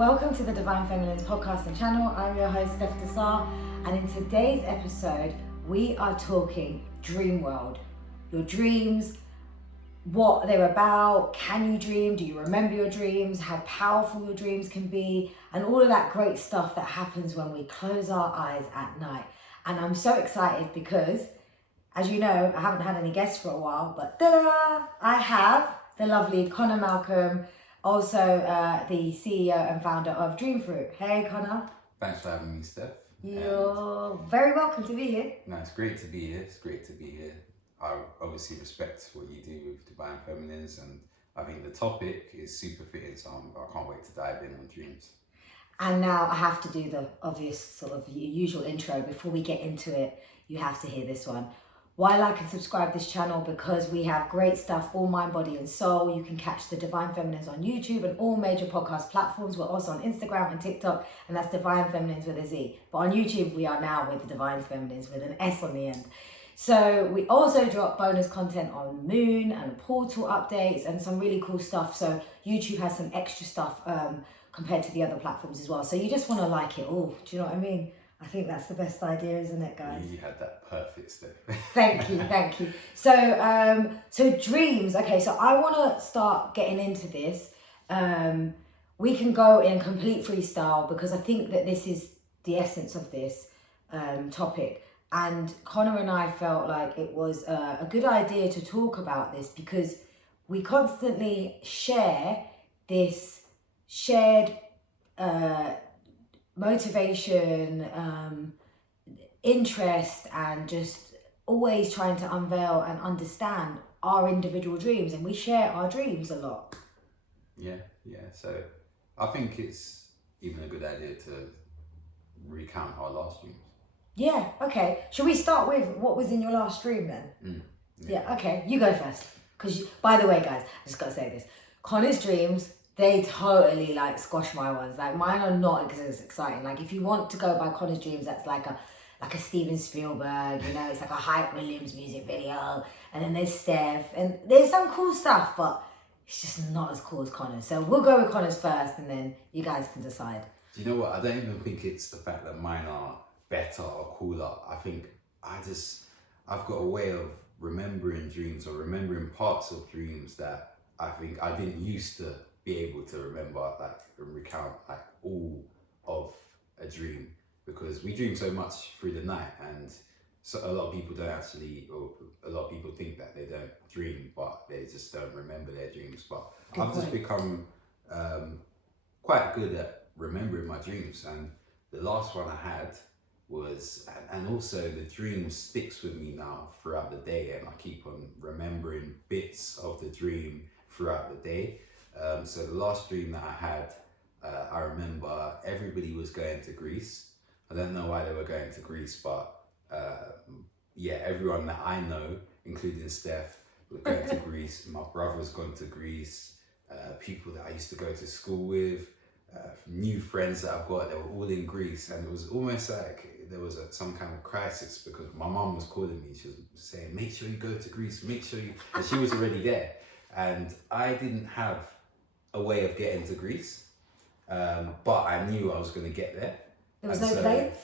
Welcome to the Divine Feminines podcast and channel. I'm your host, Steph Desar, and in today's episode, we are talking Dreamworld. Your dreams, what they're about, can you dream, do you remember your dreams, how powerful your dreams can be, and all of that great stuff that happens when we close our eyes at night. And I'm so excited because, as you know, I haven't had any guests for a while, but ta-da! I have the lovely Conor Malcolm, also the CEO and founder of Dreamfruit. Hey, Conor. Thanks for having me, Steph. You're very welcome to be here. No, it's great to be here. It's great to be here. I obviously respect what you do with Divine Feminines, and I think the topic is super fitting, so I can't wait to dive in on dreams. And now I have to do the obvious sort of usual intro. Before we get into it, you have to hear this one. Why like and subscribe this channel? Because we have great stuff, all mind, body and soul. You can catch the Divine Feminines on YouTube and all major podcast platforms. We're also on Instagram and TikTok, and that's Divine Feminines with a Z. But on YouTube, we are now with the Divine Feminines with an S on the end. So we also drop bonus content on Moon and portal updates and some really cool stuff. So YouTube has some extra stuff compared to the other platforms as well. So you just want to like it all. Do you know what I mean? I think that's the best idea, isn't it, guys? You had that perfect step. Thank you. So dreams. Okay, so I want to start getting into this. We can go in complete freestyle because I think that this is the essence of this topic. And Conor and I felt like it was a good idea to talk about this because we constantly share this shared motivation, interest, and just always trying to unveil and understand our individual dreams, and we share our dreams a lot. Yeah. So I think it's even a good idea to recount our last dreams. Yeah, okay. Should we start with what was in your last dream then? Yeah, okay. You go first. Because, by the way, guys, I just got to say this. Conor's dreams, they totally like squash my ones. Like mine are not as exciting. Like if you want to go by Conor's dreams, that's like a Steven Spielberg, you know, it's like a Hype Williams music video. And then there's Steph, and there's some cool stuff, but it's just not as cool as Conor's. So we'll go with Conor's first, and then you guys can decide. Do you know what? I don't even think it's the fact that mine are better or cooler. I think I've got a way of remembering dreams or remembering parts of dreams that I think I didn't used to be able to remember, like, and recount like all of a dream, because we dream so much through the night, and so a lot of people don't actually, or a lot of people think that they don't dream, but they just don't remember their dreams. But I've just become quite good at remembering my dreams, and the last one I had was, and also the dream sticks with me now throughout the day, and I keep on remembering bits of the dream throughout the day. So the last dream that I had, I remember everybody was going to Greece. I don't know why they were going to Greece, but everyone that I know, including Steph, was going to Greece. My brother's gone to Greece. People that I used to go to school with, new friends that I've got, they were all in Greece, and it was almost like there was some kind of crisis because my mum was calling me. She was saying, "Make sure you go to Greece. Make sure you," and she was already there, and I didn't have a way of getting to Greece, but I knew I was going to get there. There was no planes?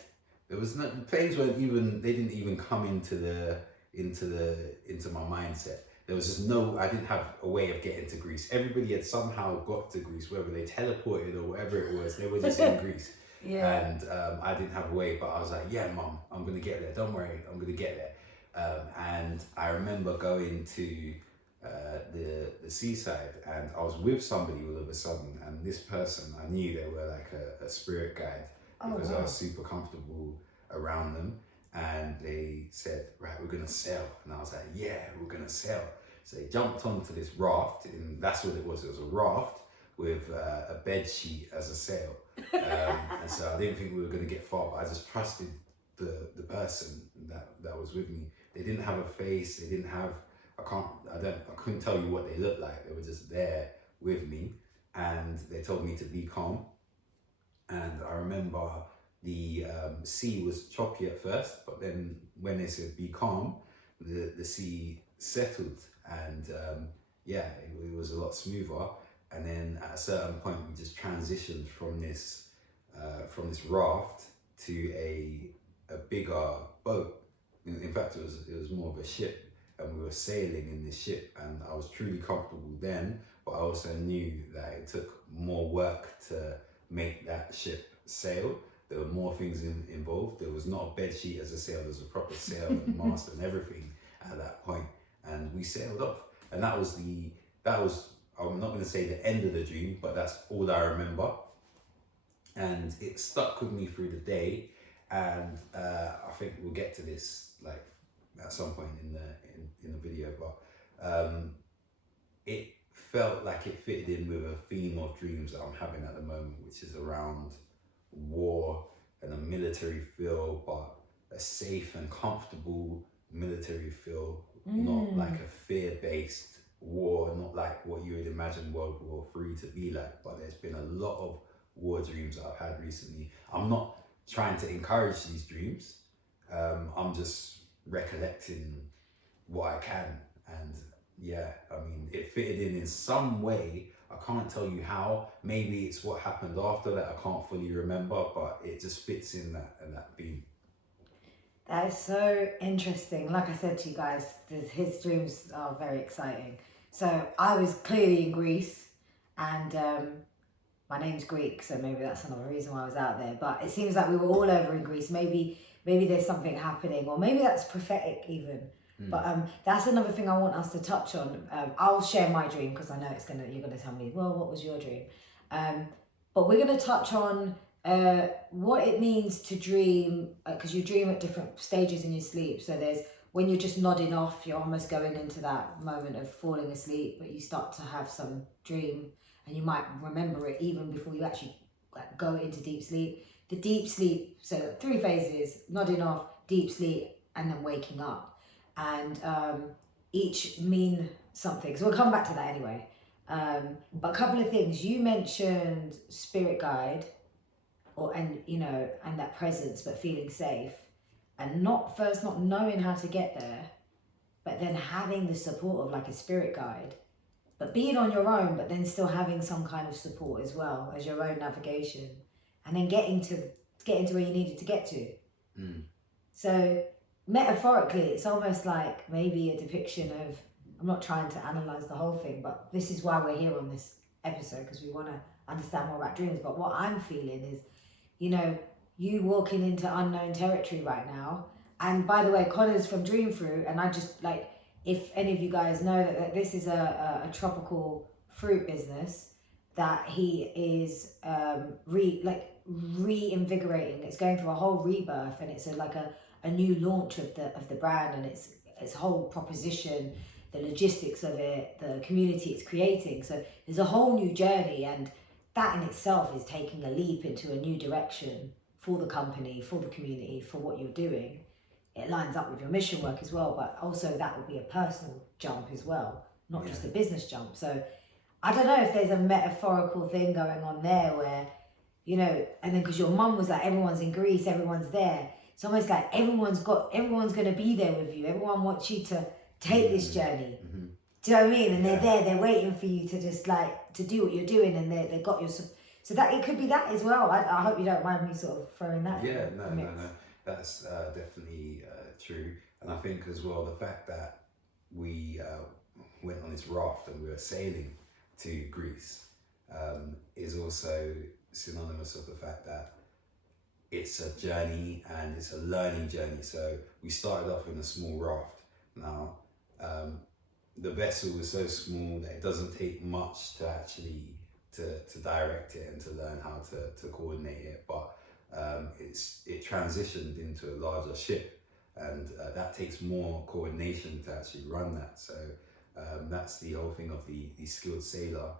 There was no planes. They didn't even come into my mindset. There was just I didn't have a way of getting to Greece. Everybody had somehow got to Greece, whether they teleported or whatever it was, they were just in Greece. Yeah. And I didn't have a way, but I was like, yeah, Mum, I'm going to get there. Don't worry, I'm going to get there. And I remember going to the seaside, and I was with somebody all of a sudden, and this person, I knew they were like a spirit guide because I was super comfortable around them, and they said, right, we're gonna sail. And I was like, yeah, we're gonna sail. So they jumped onto this raft, and that's what it was a raft with a bed sheet as a sail. And so I didn't think we were gonna get far, but I just trusted the person that was with me. They didn't have a face, they didn't have, I couldn't tell you what they looked like. They were just there with me, and they told me to be calm. And I remember the sea was choppy at first, but then when they said be calm, the sea settled, and it was a lot smoother. And then at a certain point, we just transitioned from this raft to a bigger boat. In fact, it was more of a ship, and we were sailing in this ship, and I was truly comfortable then, but I also knew that it took more work to make that ship sail. There were more things involved. There was not a bed sheet as a sail, there was a proper sail and mast and everything at that point, and we sailed off. And that was I'm not going to say the end of the dream, but that's all I remember. And it stuck with me through the day. And I think we'll get to this like at some point in the video, but it felt like it fitted in with a theme of dreams that I'm having at the moment, which is around war and a military feel, but a safe and comfortable military feel, not like a fear-based war, not like what you would imagine World War III to be like. But there's been a lot of war dreams that I've had recently. I'm not trying to encourage these dreams. I'm just recollecting what I can, and yeah, I mean, it fitted in some way. I can't tell you how. Maybe it's what happened after that I can't fully remember, but it just fits in that beam. That is so interesting. Like I said to you guys, his dreams are very exciting. So I was clearly in Greece, and my name's Greek, so maybe that's another reason why I was out there. But it seems like we were all over in Greece. Maybe there's something happening, or maybe that's prophetic even. But that's another thing I want us to touch on. I'll share my dream because I know you're gonna tell me, well, what was your dream? But we're gonna touch on what it means to dream, because you dream at different stages in your sleep. So there's when you're just nodding off, you're almost going into that moment of falling asleep, but you start to have some dream, and you might remember it even before you actually go into deep sleep. The deep sleep, so 3 phases: nodding off, deep sleep, and then waking up. And each mean something. So we'll come back to that anyway. But a couple of things. You mentioned spirit guide, and that presence, but feeling safe, and not knowing how to get there, but then having the support of like a spirit guide, but being on your own, but then still having some kind of support as well as your own navigation, and then getting to where you needed to get to. So metaphorically, it's almost like maybe a depiction of, I'm not trying to analyze the whole thing, but this is why we're here on this episode, because we want to understand more about dreams. But what I'm feeling is, you walking into unknown territory right now. And by the way, Conor's from Dream Fruit, and I just like, if any of you guys know that this is a tropical fruit business that he is reinvigorating. It's going through a whole rebirth, and it's a new launch of the brand, and its whole proposition, the logistics of it, the community it's creating. So there's a whole new journey, and that in itself is taking a leap into a new direction for the company, for the community, for what you're doing. It lines up with your mission work as well, but also that would be a personal jump as well, not just a business jump. So I don't know if there's a metaphorical thing going on there where, and then because your mum was like, everyone's in Greece, everyone's there. It's almost like everyone's going to be there with you. Everyone wants you to take this journey. Do you know what I mean? And they're there, they're waiting for you to just to do what you're doing, and they got your, so that it could be that as well. I hope you don't mind me sort of throwing that. Yeah, no. That's definitely true. And I think as well, the fact that we went on this raft and we were sailing to Greece is also synonymous of the fact that it's a journey and it's a learning journey. So we started off in a small raft. Now, the vessel was so small that it doesn't take much to actually to direct it and to learn how to coordinate it. But it transitioned into a larger ship, and that takes more coordination to actually run that. So that's the whole thing of the skilled sailor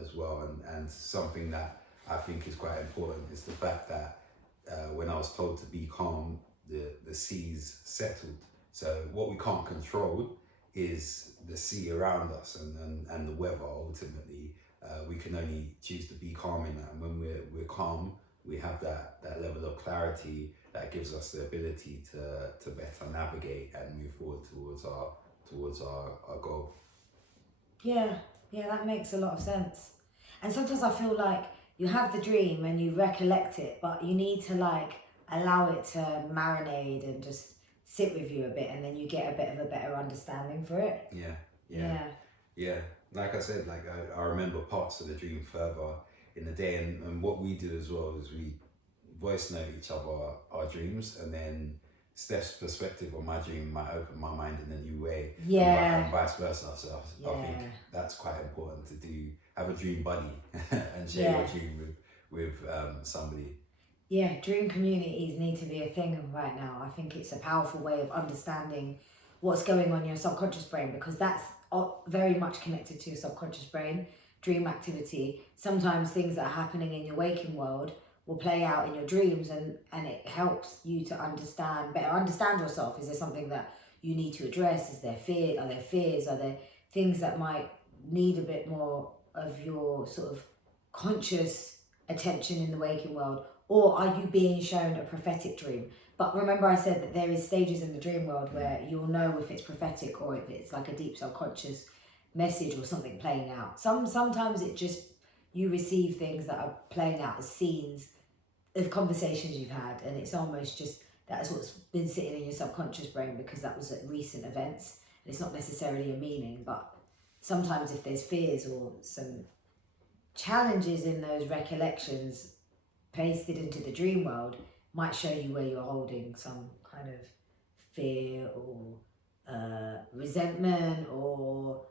as well. And something that I think is quite important is the fact that when I was told to be calm, the seas settled. So what we can't control is the sea around us and the weather. Ultimately, we can only choose to be calm in that. And when we're calm, we have that level of clarity that gives us the ability to better navigate and move forward towards our goal. Yeah, Yeah, that makes a lot of sense. And sometimes I feel like you have the dream and you recollect it, but you need to like allow it to marinate and just sit with you a bit, and then you get a bit of a better understanding for it. Yeah, yeah, Yeah. yeah. Like I said, like I remember parts of the dream further in the day, and what we did as well is we voice note each other our dreams, and then Steph's perspective on my dream might open my mind in a new way, Yeah. and vice versa. So I Yeah. think that's quite important to do. Have a dream buddy and share your Yeah. dream with somebody. Yeah, dream communities need to be a thing right now. I think it's a powerful way of understanding what's going on in your subconscious brain, because that's very much connected to your subconscious brain, dream activity. Sometimes things that are happening in your waking world will play out in your dreams, and it helps you to better understand yourself. Is there something that you need to address? Are there fears? Are there things that might need a bit more of your sort of conscious attention in the waking world? Or are you being shown a prophetic dream? But remember I said that there is stages in the dream world where you'll know if it's prophetic or if it's like a deep subconscious message or something playing out. Sometimes it just, you receive things that are playing out as scenes of conversations you've had, and it's almost just, that's what's been sitting in your subconscious brain because that was at recent events. And it's not necessarily a meaning, but sometimes if there's fears or some challenges in those recollections pasted into the dream world, might show you where you're holding some kind of fear or resentment or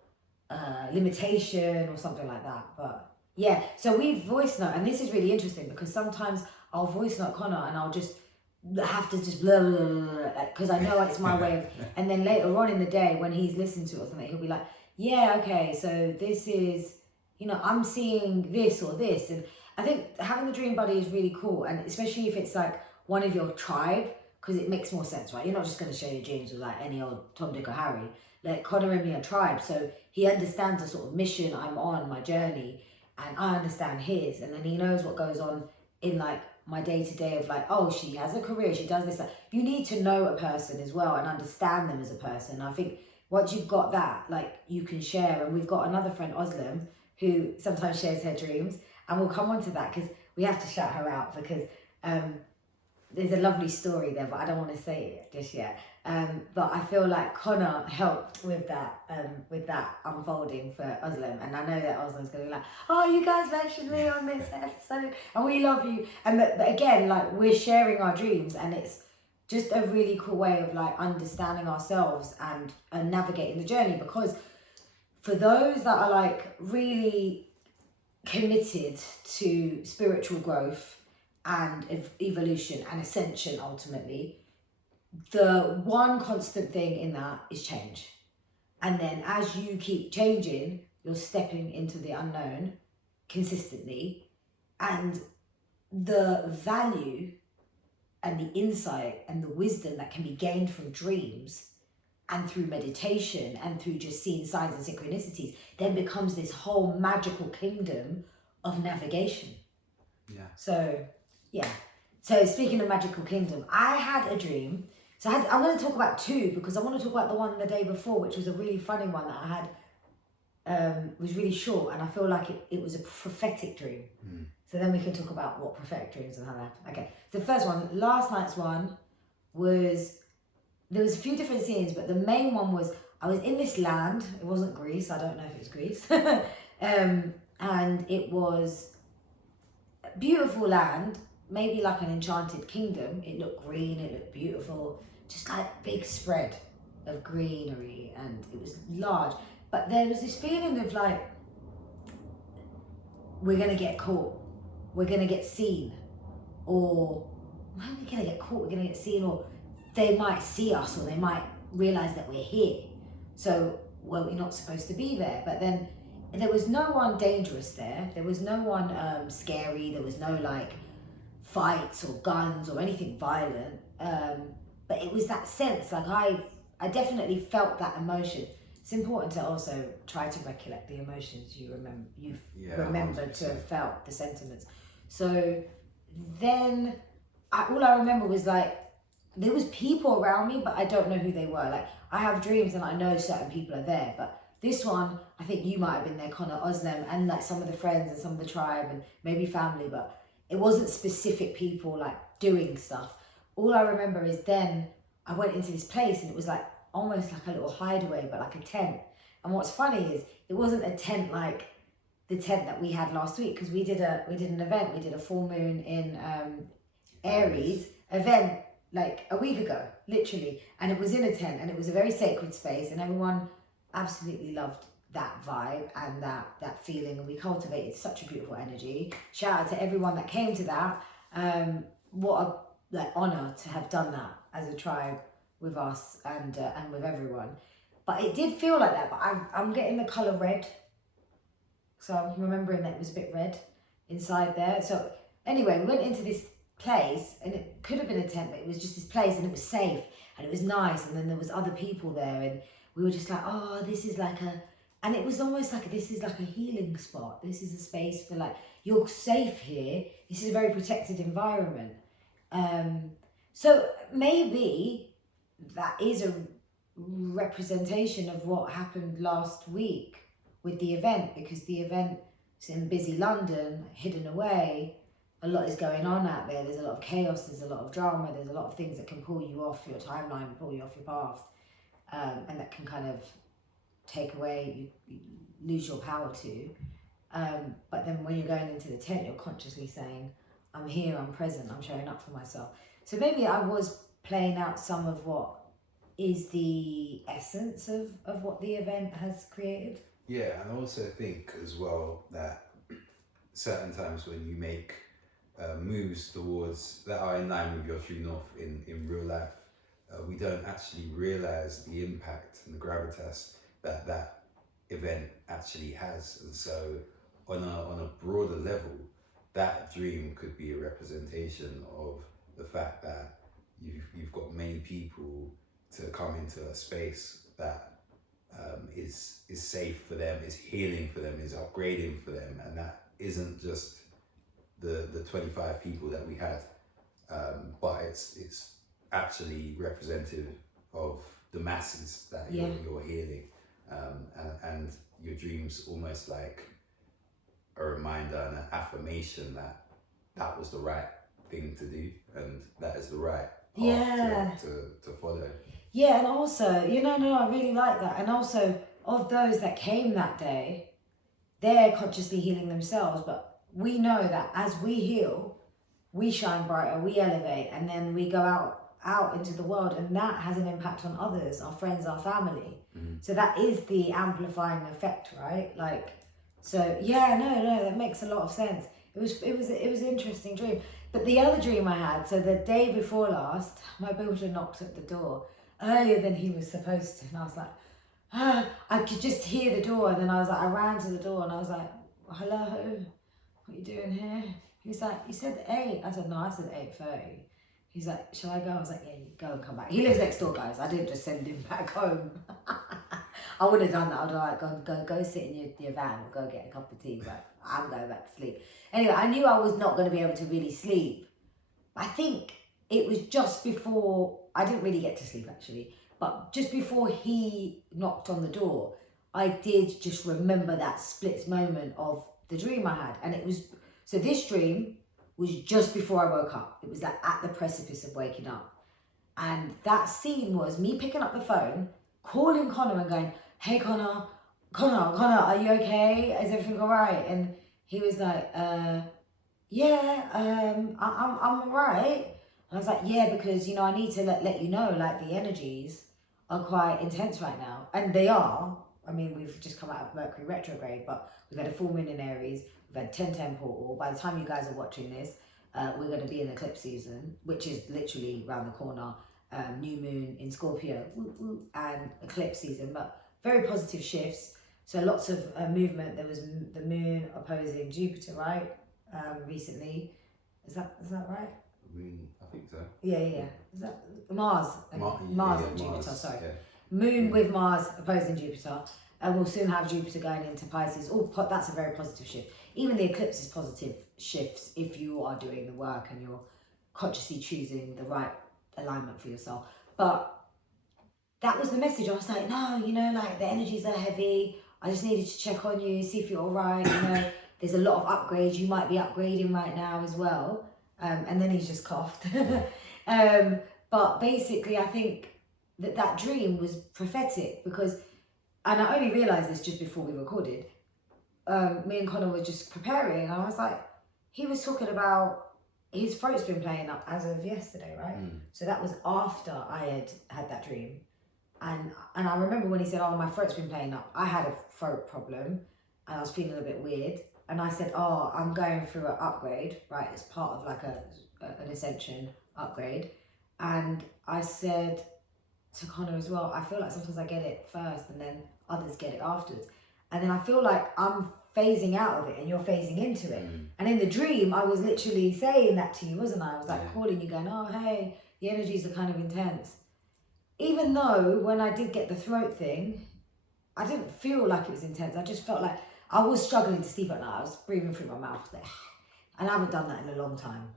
limitation or something like that. But yeah, so we voice note, and this is really interesting because sometimes I'll voice note Conor and I'll just have to just blah blah blah because I know it's my way of, and then later on in the day when he's listening to it or something, he'll be like, yeah, okay, so this is, you know, I'm seeing this or this. And I think having the dream buddy is really cool, and especially if it's like one of your tribe, because it makes more sense, right? You're not just going to share your dreams with like any old Tom, Dick or Harry. Like Conor and me are tribe, so he understands the sort of mission I'm on, my journey, and I understand his, and then he knows what goes on in like my day-to-day of like, oh, she has a career, she does this. Like, you need to know a person as well and understand them as a person. I think once you've got that, like, you can share. And we've got another friend, Oslam, who sometimes shares her dreams, and we'll come on to that because we have to shout her out because there's a lovely story there, but I don't want to say it just yet. But I feel like Conor helped with that unfolding for Oslam, and I know that Oslam's going to be like, oh, you guys mentioned me on this episode, and we love you. And but again, like, we're sharing our dreams, and it's just a really cool way of like understanding ourselves and navigating the journey. Because for those that are like really committed to spiritual growth and evolution and ascension, ultimately, the one constant thing in that is change. And then as you keep changing, you're stepping into the unknown consistently, and the value and the insight and the wisdom that can be gained from dreams and through meditation and through just seeing signs and synchronicities then becomes this whole magical kingdom of navigation. Yeah. So, yeah. So speaking of magical kingdom, I had a dream. So I'm going to talk about two, because I want to talk about the one the day before, which was a really funny one that I had. Was really short, and I feel like it was a prophetic dream. So then we can talk about what prophetic dreams and how that happen. Okay, the first one, last night's one, was, there was a few different scenes, but the main one was I was in this land. It wasn't Greece. I don't know if it was Greece. And it was a beautiful land, maybe like an enchanted kingdom. It looked green, it looked beautiful, just like big spread of greenery, and it was large. But there was this feeling of like, we're going to get caught, we're going to get seen, or how are we going to get caught, we're going to get seen, or they might see us, or they might realise that we're here. So, well, we're not supposed to be there. But then there was no one dangerous there. There was no one scary. There was no like fights or guns or anything violent. But it was that sense, like I definitely felt that emotion. It's important to also try to recollect the emotions you remember 100%. to have felt, the sentiments. So then all I remember was like, there was people around me, but I don't know who they were. Like, I have dreams and I know certain people are there, but This one, I think you might have been there, Conor, Oslem, and like some of the friends and some of the tribe and maybe family, but it wasn't specific people like doing stuff. All I remember is then I went into this place and it was like almost like a little hideaway, but like a tent. And what's funny is it wasn't a tent like the tent that we had last week, because we did an event. We did a full moon in Aries event like a week ago, literally, and it was in a tent and it was a very sacred space, and everyone absolutely loved that vibe and that feeling, and we cultivated such a beautiful energy. Shout out to everyone that came to that. What a like honor to have done that as a tribe with us and with everyone. But it did feel like that. But I'm getting the color red, so I'm remembering that it was a bit red inside there. So anyway, we went into this place and it could have been a tent, but it was just this place and it was safe and it was nice, and then there was other people there and we were just like, oh, this is like a, and it was almost like this is like a healing spot. This is a space for like, you're safe here. This is a very protected environment. So maybe that is a representation of what happened last week with the event, because the event is in busy London, hidden away. A lot is going on out there. There's a lot of chaos, there's a lot of drama, there's a lot of things that can pull you off your timeline, pull you off your path, and that can kind of take away, you lose your power to. But then when you're going into the tent, you're consciously saying, I'm here, I'm present, I'm showing up for myself. So maybe I was playing out some of what is the essence of what the event has created. Yeah, and I also think as well that certain times when you make moves towards that are in line with your true north in real life, we don't actually realize the impact and the gravitas that event actually has. And so on a broader level, that dream could be a representation of the fact that you've got many people to come into a space that is safe for them, is healing for them, is upgrading for them, and that isn't just the 25 people that we had, but it's actually representative of the masses that you're healing, and your dreams almost like a reminder and an affirmation that was the right thing to do, and that is the right path to follow. Yeah, and also, I really like that. And also, of those that came that day, they're consciously healing themselves, but we know that as we heal, we shine brighter, we elevate, and then we go out into the world, and that has an impact on others, our friends, our family. Mm-hmm. So that is the amplifying effect, right? Like, so yeah, no, that makes a lot of sense. It was an interesting dream. But the other dream I had, so the day before last, my builder knocked at the door earlier than he was supposed to, and I was like, I could just hear the door, and then I was like, I ran to the door and I was like, hello, what are you doing here? He was like, you said 8. I said, no, I said 8:30. He's like, shall I go? I was like, yeah, you go and come back. He lives next door, guys. I didn't just send him back home. I would have done that. I'd have like, go sit in your van or go get a cup of tea, but I'm going back to sleep. Anyway, I knew I was not going to be able to really sleep. I think it was just before, I didn't really get to sleep actually, but just before he knocked on the door, I did just remember that split moment of the dream I had. And it was, so this dream was just before I woke up. It was like at the precipice of waking up. And that scene was me picking up the phone, calling Conor and going, hey Conor, are you okay? Is everything all right? And he was like, yeah, I'm all right. And I was like, yeah, because, I need to let you know, like, the energies are quite intense right now. And they are. I mean, we've just come out of Mercury retrograde, but we've had a full moon in Aries. We've had 10/10 portal. By the time you guys are watching this, we're going to be in eclipse season, which is literally around the corner. New moon in Scorpio, and eclipse season, but very positive shifts. So lots of movement. There was the moon opposing Jupiter, right? Recently. Is that right? I think so. Yeah. Is that Mars? Mars and Jupiter, sorry. Yeah. Moon with Mars opposing Jupiter. And we'll soon have Jupiter going into Pisces. That's a very positive shift. Even the eclipse is positive shifts if you are doing the work and you're consciously choosing the right alignment for yourself. But that was the message. I was like, no, you know, like the energies are heavy. I just needed to check on you, see if you're all right. You know, there's a lot of upgrades. You might be upgrading right now as well. And then he's just coughed. But basically, I think that dream was prophetic because, and I only realised this just before we recorded. Me and Conor were just preparing, and I was like, he was talking about his throat's been playing up as of yesterday, right? So that was after I had that dream. And I remember when he said, oh, my throat's been playing up. I had a throat problem and I was feeling a bit weird. And I said, oh, I'm going through an upgrade, right? It's part of like an ascension upgrade. And I said to Conor as well, I feel like sometimes I get it first and then others get it afterwards. And then I feel like I'm phasing out of it and you're phasing into it. And in the dream, I was literally saying that to you, wasn't I? I was like calling you going, oh, hey, the energies are kind of intense. Even though when I did get the throat thing, I didn't feel like it was intense. I just felt like I was struggling to sleep at night. I was breathing through my mouth. And I haven't done that in a long time.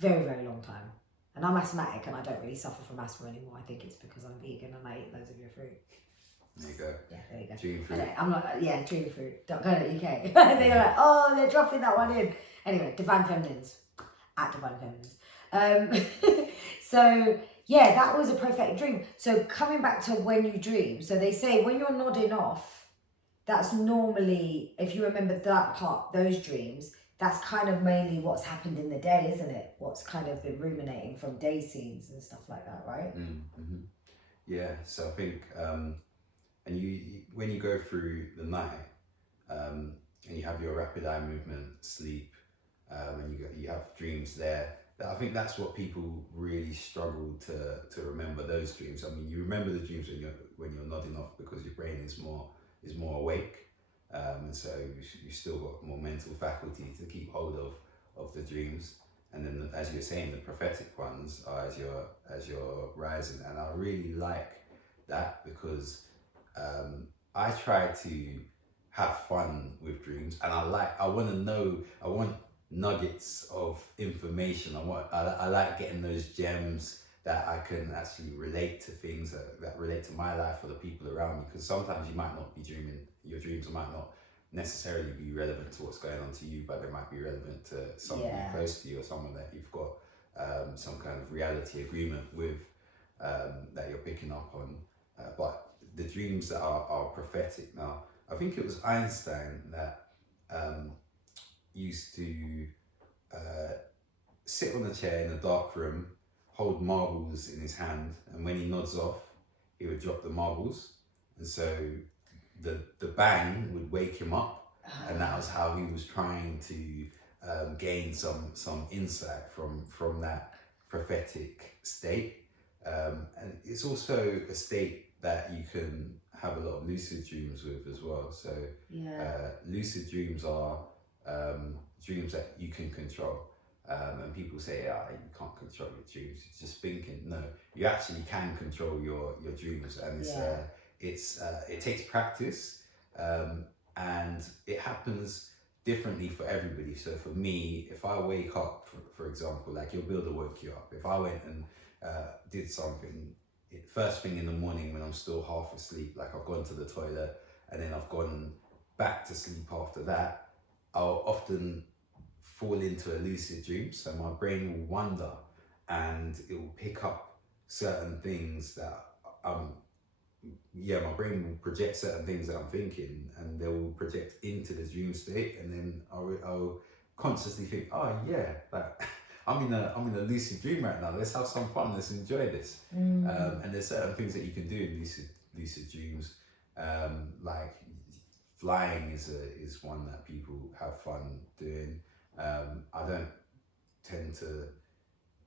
Very, very long time. And I'm asthmatic and I don't really suffer from asthma anymore. I think it's because I'm vegan and I eat loads of your fruit. There you go. Yeah, there you go. Dream fruit. Anyway, I'm not, dreamfruit.co.uk. They're like, oh, they're dropping that one in. Anyway, Divine Feminines. At Divine Feminines. So, yeah, that was a prophetic dream. So coming back to when you dream. So they say when you're nodding off, that's normally, if you remember that part, those dreams, that's kind of mainly what's happened in the day, isn't it? What's kind of been ruminating from day scenes and stuff like that, right? Yeah, so I think, and you when you go through the night, and you have your rapid eye movement, sleep, and you have dreams there. I think that's what people really struggle to remember, those dreams. I mean, you remember the dreams when you're nodding off because your brain is more awake, and so you still got more mental faculty to keep hold of the dreams. And then, as you're saying, the prophetic ones are as you're rising, and I really like that because I try to have fun with dreams, and I want nuggets of information. I like getting those gems that I can actually relate to things that relate to my life or the people around me, because sometimes you might not be dreaming, your dreams might not necessarily be relevant to what's going on to you, but they might be relevant to somebody close to you or someone that you've got some kind of reality agreement with, that you're picking up on. But the dreams that are prophetic now, I think it was Einstein that used to sit on a chair in a dark room, hold marbles in his hand, and when he nods off, he would drop the marbles, and so the bang would wake him up, and that was how he was trying to gain some insight from that prophetic state. And it's also a state that you can have a lot of lucid dreams with as well. So lucid dreams are dreams that you can control. And people say, you can't control your dreams, it's just thinking. No, you actually can control your dreams, and it takes practice, and it happens differently for everybody. So for me, if I wake up, for example, like your builder woke you up, if I went and did something first thing in the morning when I'm still half asleep, like I've gone to the toilet and then I've gone back to sleep after that, I'll often fall into a lucid dream. So my brain will wander and it will pick up certain things that my brain will project certain things that I'm thinking, and they will project into the dream state, and then I'll consciously think, oh yeah, like I'm in a lucid dream right now. Let's have some fun. Let's enjoy this. And there's certain things that you can do in lucid dreams, like flying is one that people have fun doing. I don't tend to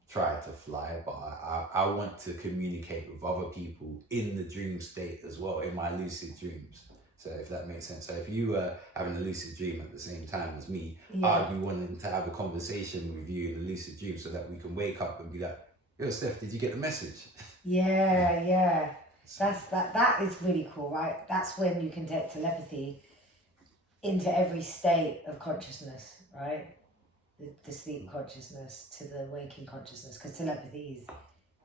try to fly, but I want to communicate with other people in the dream state as well, in my lucid dreams. So if that makes sense. So if you were having a lucid dream at the same time as me, I'd be wanting to have a conversation with you in the lucid dream so that we can wake up and be like, yo, Steph, did you get the message? Yeah. That is really cool, right? That's when you can take telepathy into every state of consciousness, right? The sleep consciousness to the waking consciousness, because telepathy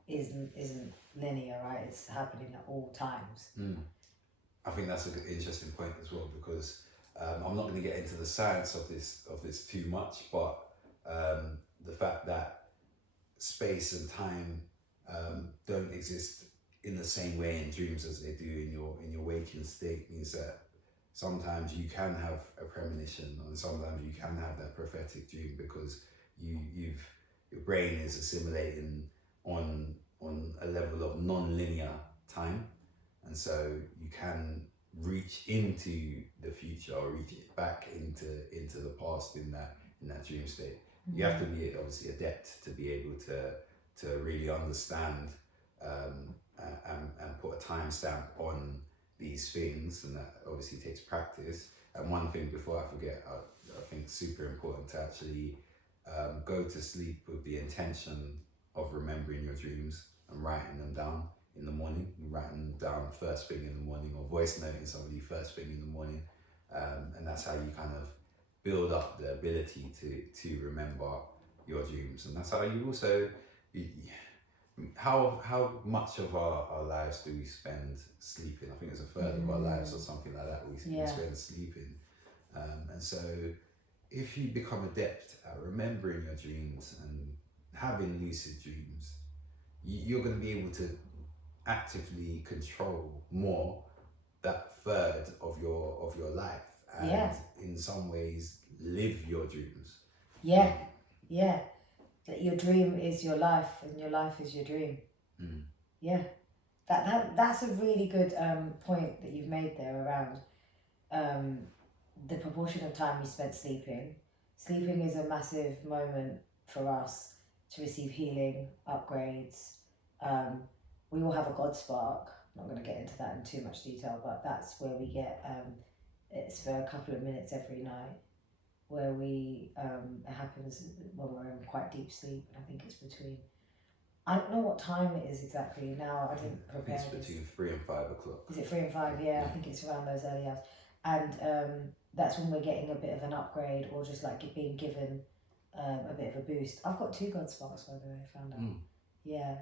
isn't linear, right? It's happening at all times. I think that's a good, interesting point as well, because I'm not going to get into the science of this too much, but the fact that space and time don't exist in the same way in dreams as they do in your waking state means that sometimes you can have a premonition, and sometimes you can have that prophetic dream, because your brain is assimilating on a level of non-linear time, and so you can reach into the future or reach it back into the past in that dream state. You have to be obviously adept to be able to really understand and put a timestamp on these things, and that obviously takes practice. And one thing before I forget, I think it's super important to actually go to sleep with the intention of remembering your dreams and writing them down in the morning. Writing them down first thing in the morning, or voice noting somebody first thing in the morning, and that's how you kind of build up the ability to remember your dreams. And that's how you also how much of our lives do we spend sleeping? I think it's a third of our lives or something like that we spend sleeping. And so if you become adept at remembering your dreams and having lucid dreams, you're going to be able to actively control more that third of your life, and in some ways live your dreams. That your dream is your life and your life is your dream. That's a really good point that you've made there around the proportion of time we spent sleeping. Sleeping is a massive moment for us to receive healing, upgrades. We all have a God spark. I'm not going to get into that in too much detail, but that's where we get, it's for a couple of minutes every night, where it happens when we're in quite deep sleep. And I think it's between, I don't know what time it is exactly now. I didn't prepare. It's between 3 and 5 o'clock. Is it 3 and 5? Yeah, I think it's around those early hours. And that's when we're getting a bit of an upgrade, or just like being given a bit of a boost. I've got 2 God sparks, by the way, I found out. Yeah,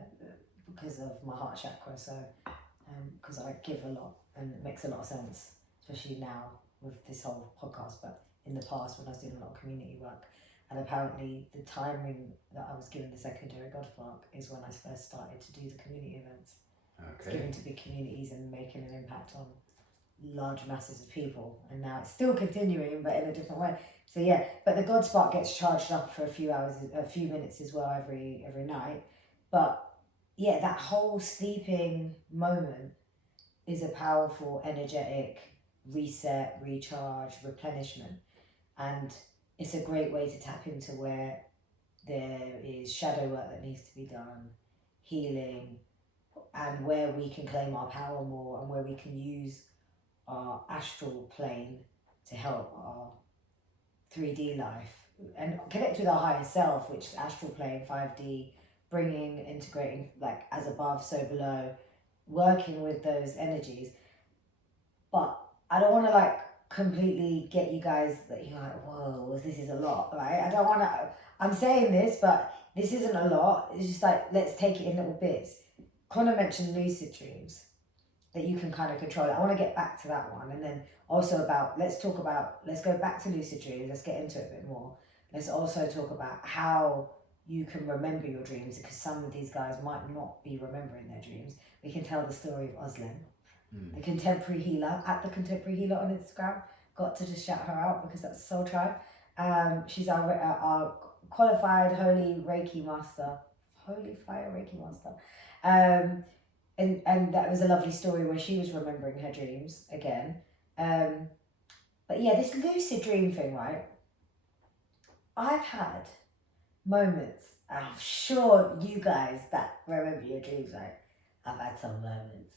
because of my heart chakra. So, because I give a lot, and it makes a lot of sense, especially now with this whole podcast, but in the past when I was doing a lot of community work. And apparently the timing that I was given the secondary God spark is when I first started to do the community events. It's given to big communities and making an impact on large masses of people, and now it's still continuing but in a different way. So but the God spark gets charged up for a few minutes as well every night. But that whole sleeping moment is a powerful, energetic reset, recharge, replenishment, and it's a great way to tap into where there is shadow work that needs to be done, healing, and where we can claim our power more, and where we can use our astral plane to help our 3D life and connect with our higher self, which is astral plane, 5D, integrating like as above, so below, working with those energies. But I don't want to like completely get you guys that you're like, whoa, this is a lot, right? I don't want to, I'm saying this, but this isn't a lot. It's just like, let's take it in little bits. Conor mentioned lucid dreams, that you can kind of control it. I want to get back to that one. And then also let's go back to lucid dreams. Let's get into it a bit more. Let's also talk about how you can remember your dreams, because some of these guys might not be remembering their dreams. We can tell the story of Oslin, the contemporary healer, at the contemporary healer on Instagram. Got to just shout her out because that's Soul Tribe. She's our qualified holy Reiki master, holy fire Reiki master. And that was a lovely story where she was remembering her dreams again. But this lucid dream thing, right? I've had moments, and I'm sure you guys that remember your dreams, right? I've had some moments.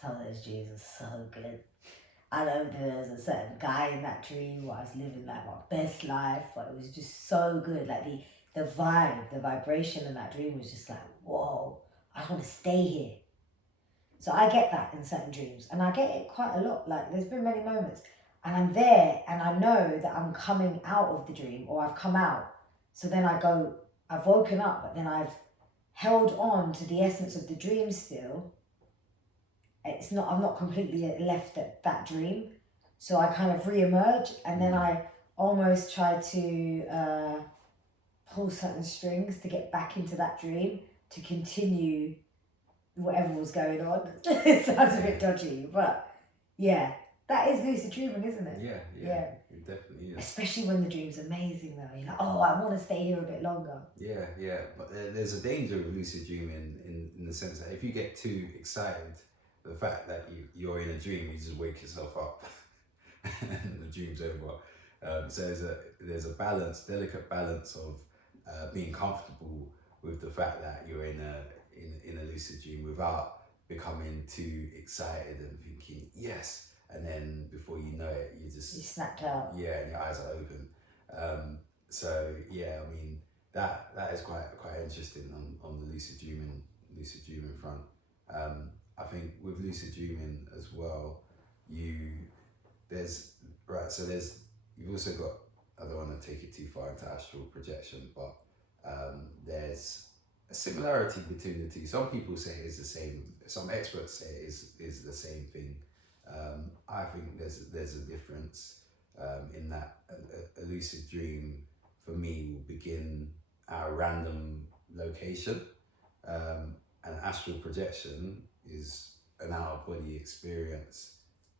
Some of those dreams are so good. I know there was a certain guy in that dream where I was living like my best life, but it was just so good. Like the vibe, the vibration in that dream was just like, whoa, I want to stay here. So I get that in certain dreams, and I get it quite a lot. Like there's been many moments, and I'm there, and I know that I'm coming out of the dream, or I've come out. So then I've woken up, but then I've held on to the essence of the dream still, I'm not completely left at that dream. So I kind of re-emerge, and then I almost try to pull certain strings to get back into that dream to continue whatever was going on. It sounds a bit dodgy, but yeah, that is lucid dreaming, isn't it? Yeah. It definitely is. Especially when the dream's amazing though. You're like, oh, I want to stay here a bit longer. Yeah. But there's a danger with lucid dreaming in the sense that if you get too excited, the fact that you're in a dream, you just wake yourself up and the dream's over. So there's a delicate balance of being comfortable with the fact that you're in a lucid dream without becoming too excited and thinking yes, and then before you know it, you snapped out. Yeah, and your eyes are open. So yeah, I mean that is quite interesting on the lucid dreaming front. I think with lucid dreaming as well, you've also got, I don't want to take it too far into astral projection, but there's a similarity between the two. Some people say it's the same. Some experts say it is the same thing. I think there's a difference in that a lucid dream for me will begin at a random location. An astral projection is an out of body experience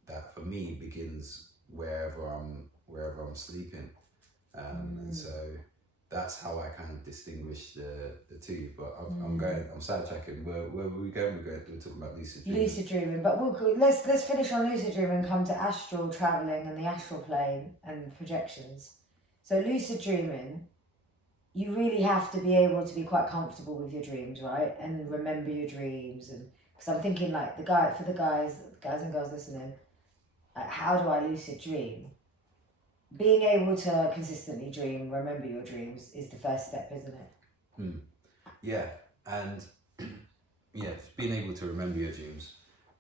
that for me begins wherever I'm sleeping. And so that's how I kind of distinguish the two. But I'm sidetracking. Where were we going? We're talking about lucid dreaming. Lucid dreaming, but let's finish on lucid dreaming and come to astral traveling and the astral plane and projections. So lucid dreaming, you really have to be able to be quite comfortable with your dreams, right? And remember your dreams. And because I'm thinking like the guys and girls listening, like, how do I lucid dream? Being able to consistently dream, remember your dreams is the first step, isn't it? Yeah, and being able to remember your dreams,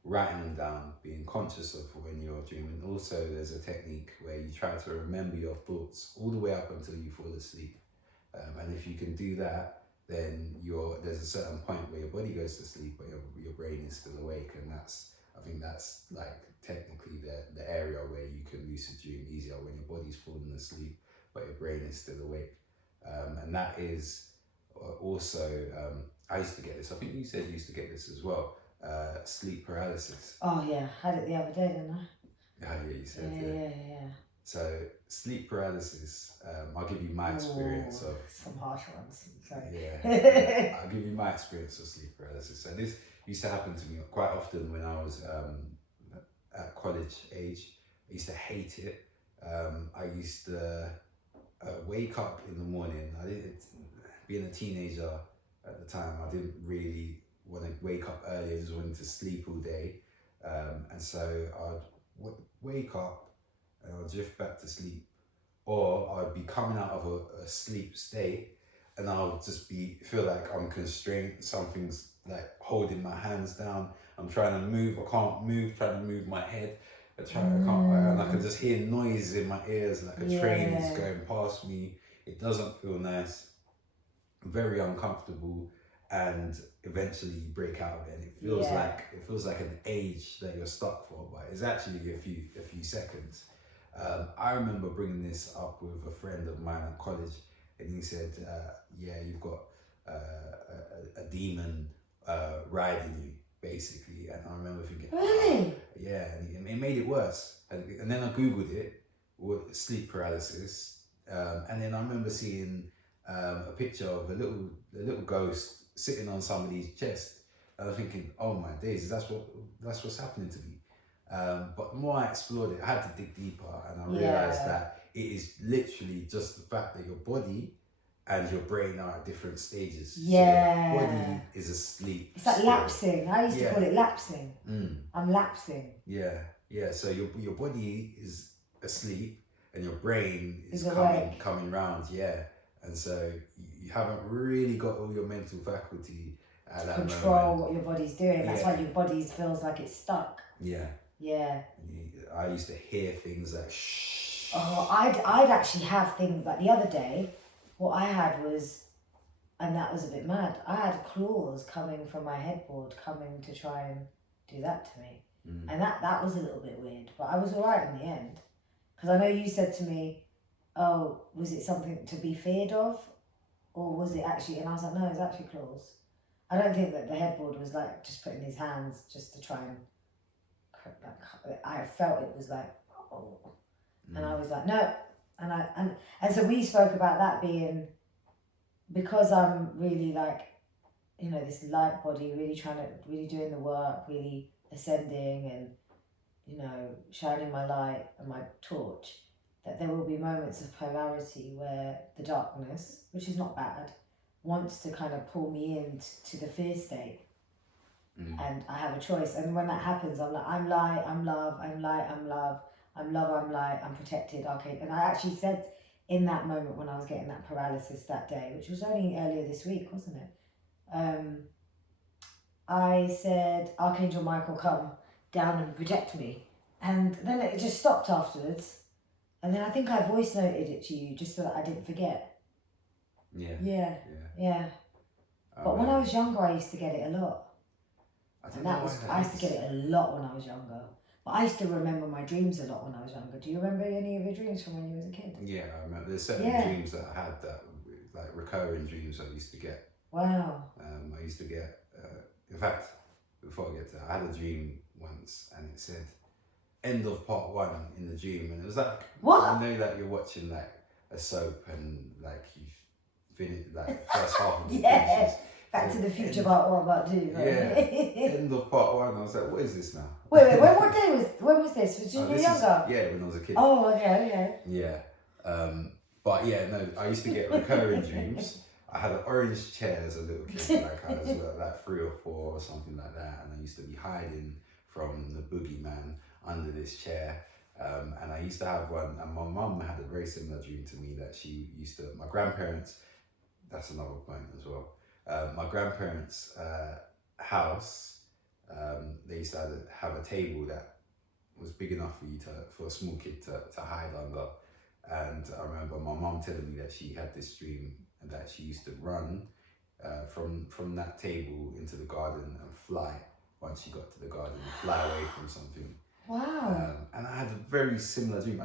writing them down, being conscious of when you're dreaming. Also, there's a technique where you try to remember your thoughts all the way up until you fall asleep. And if you can do that, then there's a certain point where your body goes to sleep, but your brain is still awake, and I think that's like technically the area where you can lucid dream easier, when your body's falling asleep, but your brain is still awake. And that is also, I used to get this. I think you said you used to get this as well. Sleep paralysis. Oh yeah, had it the other day, didn't I? Oh yeah, you said yeah. So sleep paralysis, I'll give you my experience of some harsh ones. Sorry. Yeah, I'll give you my experience of sleep paralysis. So this used to happen to me quite often when I was at college age. I used to hate it. I used to wake up in the morning. Being a teenager at the time, I didn't really want to wake up early. I just wanted to sleep all day. And so I'd wake up and I'll drift back to sleep, or I'd be coming out of a sleep state and I'll just feel like I'm constrained. Something's like holding my hands down. I'm trying to move, I can't move, trying to move my head. I can't, and I can just hear noise in my ears, like a train is going past me. It doesn't feel nice, very uncomfortable, and eventually you break out of it. And it feels like an age that you're stuck for, but it's actually a few seconds. I remember bringing this up with a friend of mine at college, and he said, you've got a demon riding you, basically. And I remember thinking, really? Yeah, and it made it worse. And then I Googled it, sleep paralysis, and then I remember seeing a picture of a little ghost sitting on somebody's chest. And I was thinking, oh my days, that's what's happening to me. But the more I explored it, I had to dig deeper, and I realized that it is literally just the fact that your body and your brain are at different stages. Yeah. So your body is asleep. It's like lapsing. I used to call it lapsing. I'm lapsing. Yeah. So your body is asleep and your brain is coming round. Yeah. And so you haven't really got all your mental faculty at that control what your body's doing. That's why your body feels like it's stuck. Yeah. I used to hear things like shh. Oh, I'd actually have things like the other day. What I had was And that was a bit mad. I had claws coming from my headboard, coming to try and do that to me. And that was a little bit weird, but I was all right in the end. Because I know you said to me, oh, was it something to be feared of? Or was it actually, and I was like, no, it's actually claws. I don't think that the headboard was like just putting his hands just to try and, I felt it was like, oh. And I was like, no. And so we spoke about that being, because I'm really like, you know, this light body, really trying to, really doing the work, really ascending and, you know, shining my light and my torch, that there will be moments of polarity where the darkness, which is not bad, wants to kind of pull me into the fear state. And I have a choice. And when that happens, I'm like, I'm light, I'm love, I'm light, I'm love, I'm love, I'm light, I'm protected, okay. And I actually said in that moment when I was getting that paralysis that day, which was only earlier this week, wasn't it? I said, Archangel Michael, come down and protect me. And then it just stopped afterwards. And then I think I voice noted it to you just so that I didn't forget. Yeah. But when I was younger, I used to get it a lot. I used to get it a lot when I was younger. But I used to remember my dreams a lot when I was younger. Do you remember any of your dreams from when you was a kid? Yeah, I remember. There's certain dreams that I had that, like recurring dreams I used to get. Wow. I used to get, in fact, before I get to that, I had a dream once and it said, end of part 1 in the dream. And it was like, what? You know, like you're watching like a soap and like you've finished like the first half of the yeah. Back to the Future part 1, part 2. Right? Yeah. End of part 1. I was like, what is this now? Wait, when was this? Was you younger? When I was a kid. Oh, okay. Yeah. But yeah, no, I used to get recurring dreams. I had an orange chair as a little kid, like I was like 3 or 4 or something like that, and I used to be hiding from the boogeyman under this chair. And I used to have one, and my mum had a very similar dream to me that she used to, my grandparents, that's another point as well. My grandparents' house, they used to have a table that was big enough for a small kid to hide under. And I remember my mum telling me that she had this dream and that she used to run from that table into the garden and fly once she got to the garden and fly away from something. Wow. And I had a very similar dream.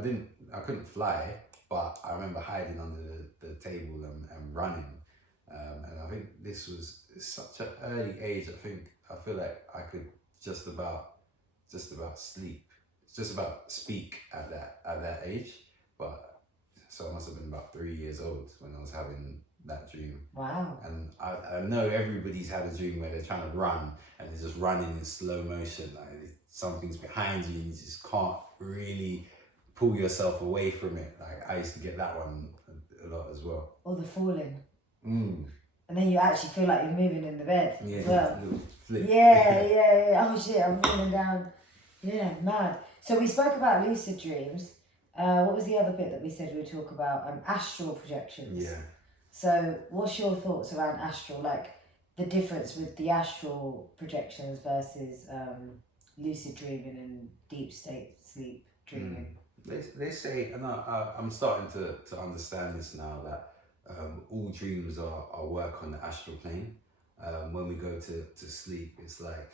I couldn't fly, but I remember hiding under the table and running. And I think this was such an early age. I feel like I could just about speak at that age. But so I must have been about 3 years old when I was having that dream. Wow. And I know everybody's had a dream where they're trying to run and they're just running in slow motion. Like something's behind you and you just can't really pull yourself away from it. Like I used to get that one a lot as well. Or the falling. And then you actually feel like you're moving in the bed as well. Flip. Yeah. Oh shit, I'm falling down. Yeah, mad. So we spoke about lucid dreams. What was the other bit that we said we would talk about? Astral projections. Yeah. So what's your thoughts around astral? Like the difference with the astral projections versus lucid dreaming and deep state sleep dreaming? They say, and I'm starting to understand this now, that all dreams are work on the astral plane. When we go to sleep, it's like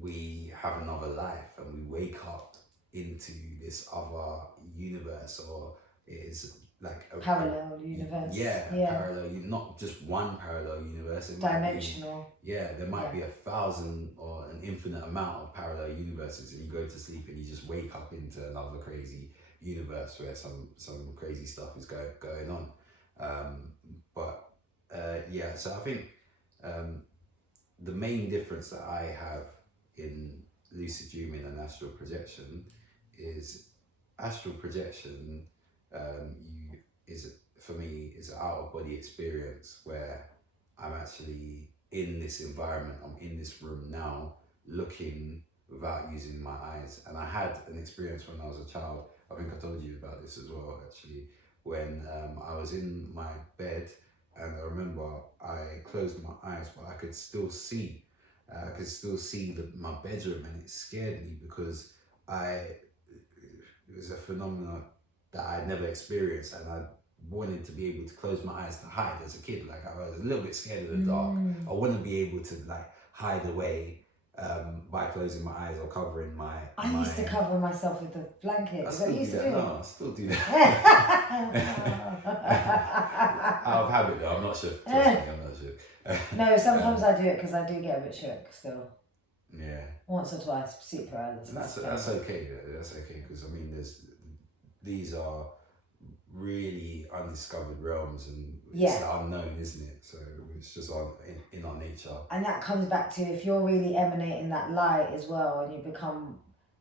we have another life and we wake up into this other universe, or it is like a parallel universe. Parallel, not just one parallel universe. It dimensional. There might be 1,000 or an infinite amount of parallel universes, and you go to sleep and you just wake up into another crazy universe where some crazy stuff is going on. So I think the main difference that I have in lucid dreaming and astral projection is astral projection for me is an out of body experience where I'm actually in this environment, I'm in this room now, looking without using my eyes. And I had an experience when I was a child, I think I told you about this as well actually, when I was in my bed and I remember I closed my eyes but I could still see my bedroom, and it scared me because it was a phenomenon that I'd never experienced, and I wanted to be able to close my eyes to hide as a kid. Like I was a little bit scared of the dark. I want to be able to like hide away by closing my eyes or covering my. I used to cover myself with a blanket. I Is that still what you do used to that. do? No, I still do that. Out of habit though. I'm not sure. Trust me, I'm not sure. No, sometimes I do it because I do get a bit shook still. Yeah. Once or twice, sleep paralysis. And that's okay. That's okay because I mean, these are really undiscovered realms and it's the unknown, isn't it? So it's just in our nature. And that comes back to if you're really emanating that light as well, and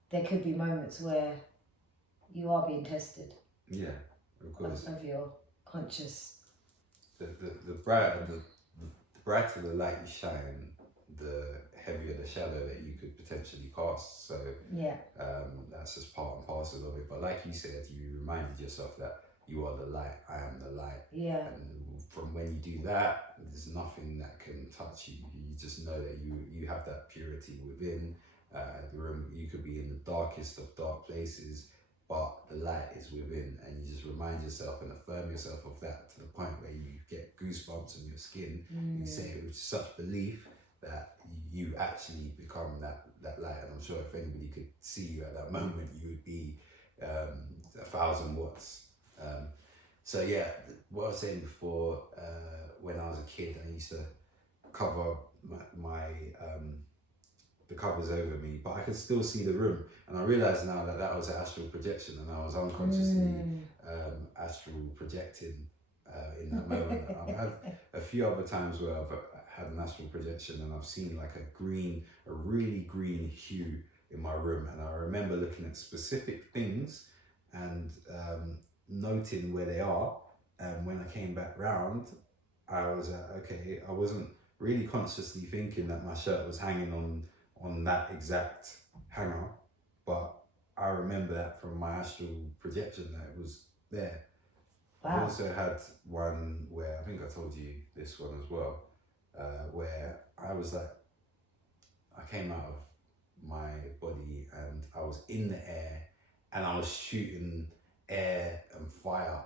there could be moments where you are being tested. Yeah, of course. Of your conscious. The brighter the light you shine, the heavier the shadow that you could potentially cast. So yeah, that's just part and parcel of it. But like you said, you reminded yourself that you are the light. I am the light. Yeah. And from when you do that, there's nothing that can touch you. You just know that you have that purity within. The room, you could be in the darkest of dark places, but the light is within, and you just remind yourself and affirm yourself of that to the point where you get goosebumps on your skin. You say it with such belief that you actually become that light. And I'm sure if anybody could see you at that moment, you would be 1,000 watts. So yeah, what I was saying before, when I was a kid, I used to cover my the covers over me, but I could still see the room. And I realised now that was an astral projection, and I was unconsciously astral projecting in that moment. I've had a few other times where I've had an astral projection and I've seen like a really green hue in my room, and I remember looking at specific things and noting where they are. And when I came back round, I was okay. I wasn't really consciously thinking that my shirt was hanging on that exact hanger, but I remember that from my astral projection that it was there. Wow. I also had one where, I think I told you this one as well, where I was like, I came out of my body and I was in the air and I was shooting air and fire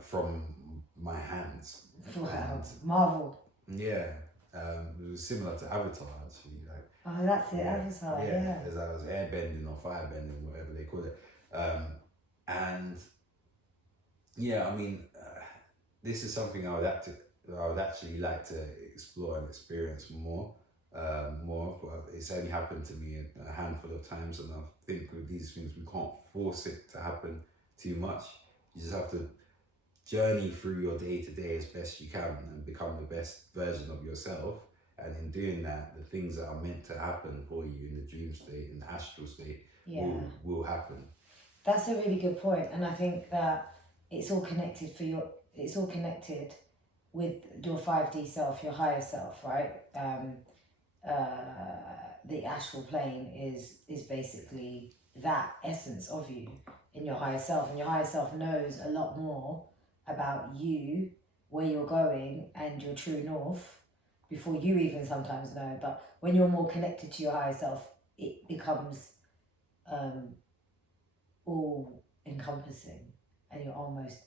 from my hands. Wow, and Marvel. Yeah, it was similar to Avatar actually. Like, oh, that's it, Avatar, yeah. As I was airbending or firebending, whatever they call it. And yeah, I mean, this is something I would actually like to explore and experience more. But it's only happened to me a handful of times, and I think with these things we can't force it to happen too much. You just have to journey through your day-to-day as best you can and become the best version of yourself. And in doing that, the things that are meant to happen for you in the dream state, in the astral state, will happen. That's a really good point, and I think that it's all connected with your 5D self, your higher self, right? The astral plane is basically that essence of you in your higher self, and your higher self knows a lot more about you, where you're going, and your true north before you even sometimes know. But when you're more connected to your higher self, it becomes all encompassing, and you're almost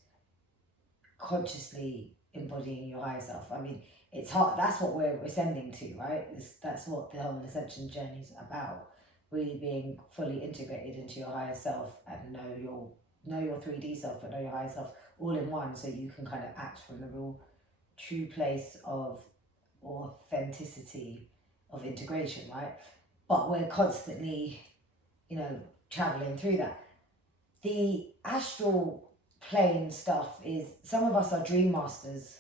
consciously embodying your higher self. I mean, it's hard. That's what we're ascending to, right? That's what the whole ascension journey is about. Really being fully integrated into your higher self and know your 3D self, but know your higher self all in one, so you can kind of act from the real true place of authenticity, of integration, right? But we're constantly, traveling through that. The astral plane stuff is, some of us are dream masters.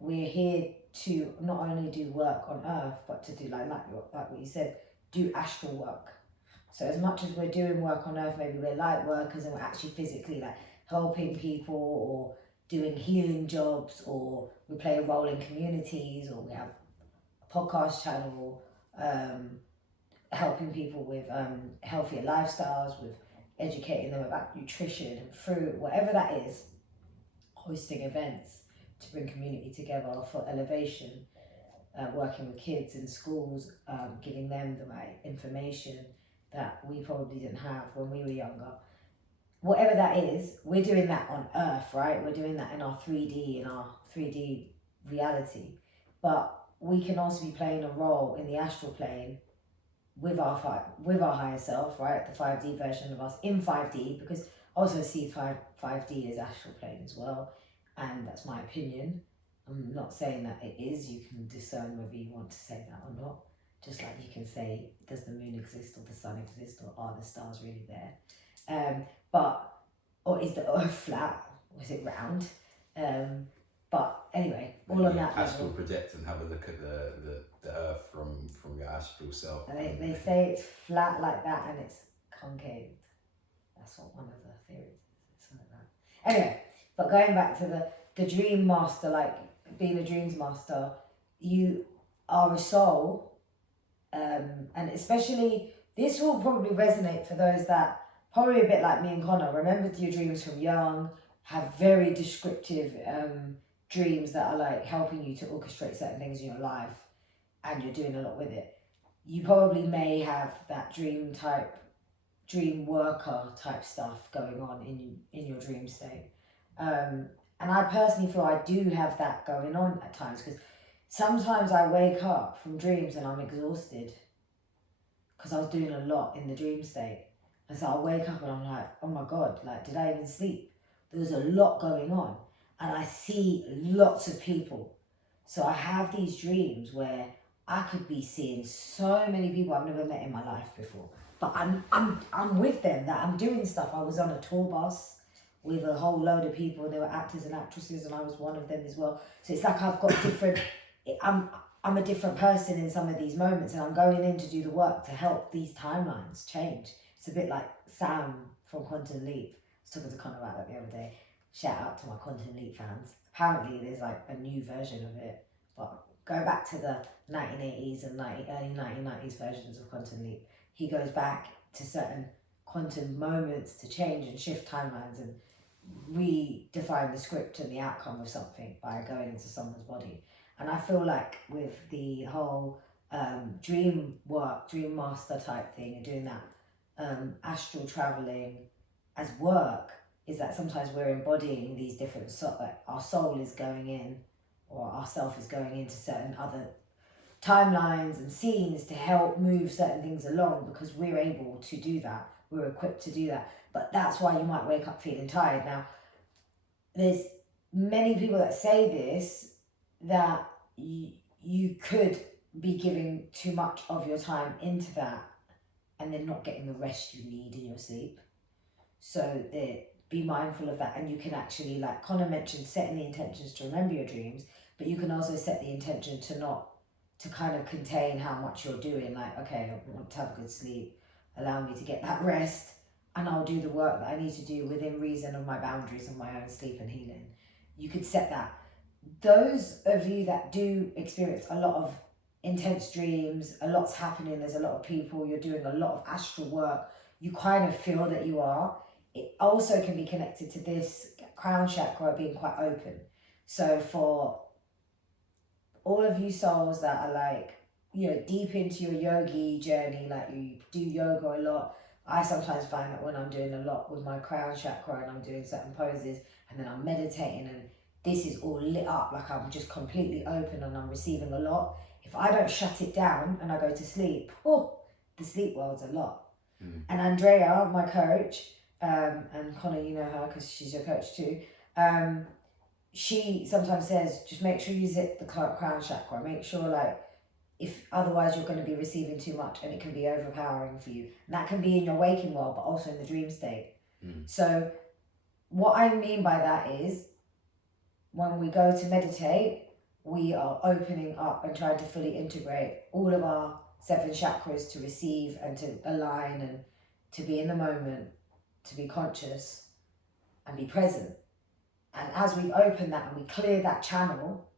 We're here to not only do work on earth, but to do like what you said, do astral work. So as much as we're doing work on earth, maybe we're light workers and we're actually physically like helping people or doing healing jobs, or we play a role in communities, or we have a podcast channel, helping people with healthier lifestyles, with educating them about nutrition and fruit, whatever that is, hosting events to bring community together for elevation, working with kids in schools, giving them the right information that we probably didn't have when we were younger. whatever that is, we're doing that on Earth, right? We're doing that in our 3D reality. But we can also be playing a role in the astral plane with our higher self, right? The 5D version of us in 5D, because I also see 5D as astral plane as well, and that's my opinion. I'm not saying that it is. You can discern whether you want to say that or not. Just like you can say, does the moon exist or the sun exist, or are the stars really there? Or is the earth flat? Or is it round? But anyway, all on that astral level. project and have a look at the earth from your astral self. And they say it's flat like that and it's concave. That's what one of the theories is. Something like that. Anyway, but going back to the dream master, like being a dreams master, you are a soul, and especially this will probably resonate for those that probably a bit like me and Conor, remembered your dreams from young, have very descriptive dreams that are like helping you to orchestrate certain things in your life, and you're doing a lot with it. You probably may have that dream worker type stuff going on in your dream state. And I personally feel I do have that going on at times, because sometimes I wake up from dreams and I'm exhausted because I was doing a lot in the dream state. And so I wake up and I'm like, oh my God, like, did I even sleep? There was a lot going on. And I see lots of people. So I have these dreams where I could be seeing so many people I've never met in my life before. But I'm with them, that I'm doing stuff. I was on a tour bus with a whole load of people, and they were actors and actresses, and I was one of them as well. So it's like I've got different, I'm a different person in some of these moments, and I'm going in to do the work to help these timelines change. It's a bit like Sam from Quantum Leap. I was talking to Conor about that the other day. Shout out to my Quantum Leap fans. Apparently there's like a new version of it, but go back to the 1980s and early 1990s versions of Quantum Leap. He goes back to certain quantum moments to change and shift timelines and redefine the script and the outcome of something by going into someone's body. And I feel like with the whole dream work, dream master type thing, and doing that astral traveling as work, is that sometimes we're embodying these different, like our soul is going in, or our self is going into certain other timelines and scenes to help move certain things along, because we're able to do that. We're equipped to do that. But that's why you might wake up feeling tired. Now, there's many people that say this, that you could be giving too much of your time into that and then not getting the rest you need in your sleep. So be mindful of that. And you can actually, like Conor mentioned, setting the intentions to remember your dreams, but you can also set the intention to kind of contain how much you're doing. Like, okay, I want to have a good sleep, allow me to get that rest, and I'll do the work that I need to do within reason of my boundaries of my own sleep and healing. You could set that. Those of you that do experience a lot of intense dreams, a lot's happening, there's a lot of people, you're doing a lot of astral work, you kind of feel that you are. It also can be connected to this crown chakra being quite open. So for all of you souls that are like, you know, deep into your yogi journey, like you do yoga a lot, I sometimes find that when I'm doing a lot with my crown chakra and I'm doing certain poses and then I'm meditating and this is all lit up, like I'm just completely open and I'm receiving a lot. If I don't shut it down and I go to sleep, the sleep world's a lot. And Andrea, my coach, and Conor, you know her because she's your coach too, she sometimes says, just make sure you zip the crown chakra. Make sure, like, if otherwise you're going to be receiving too much and it can be overpowering for you. And that can be in your waking world, but also in the dream state. So what I mean by that is, when we go to meditate, we are opening up and trying to fully integrate all of our 7 chakras to receive and to align and to be in the moment, to be conscious and be present. And as we open that and we clear that channel,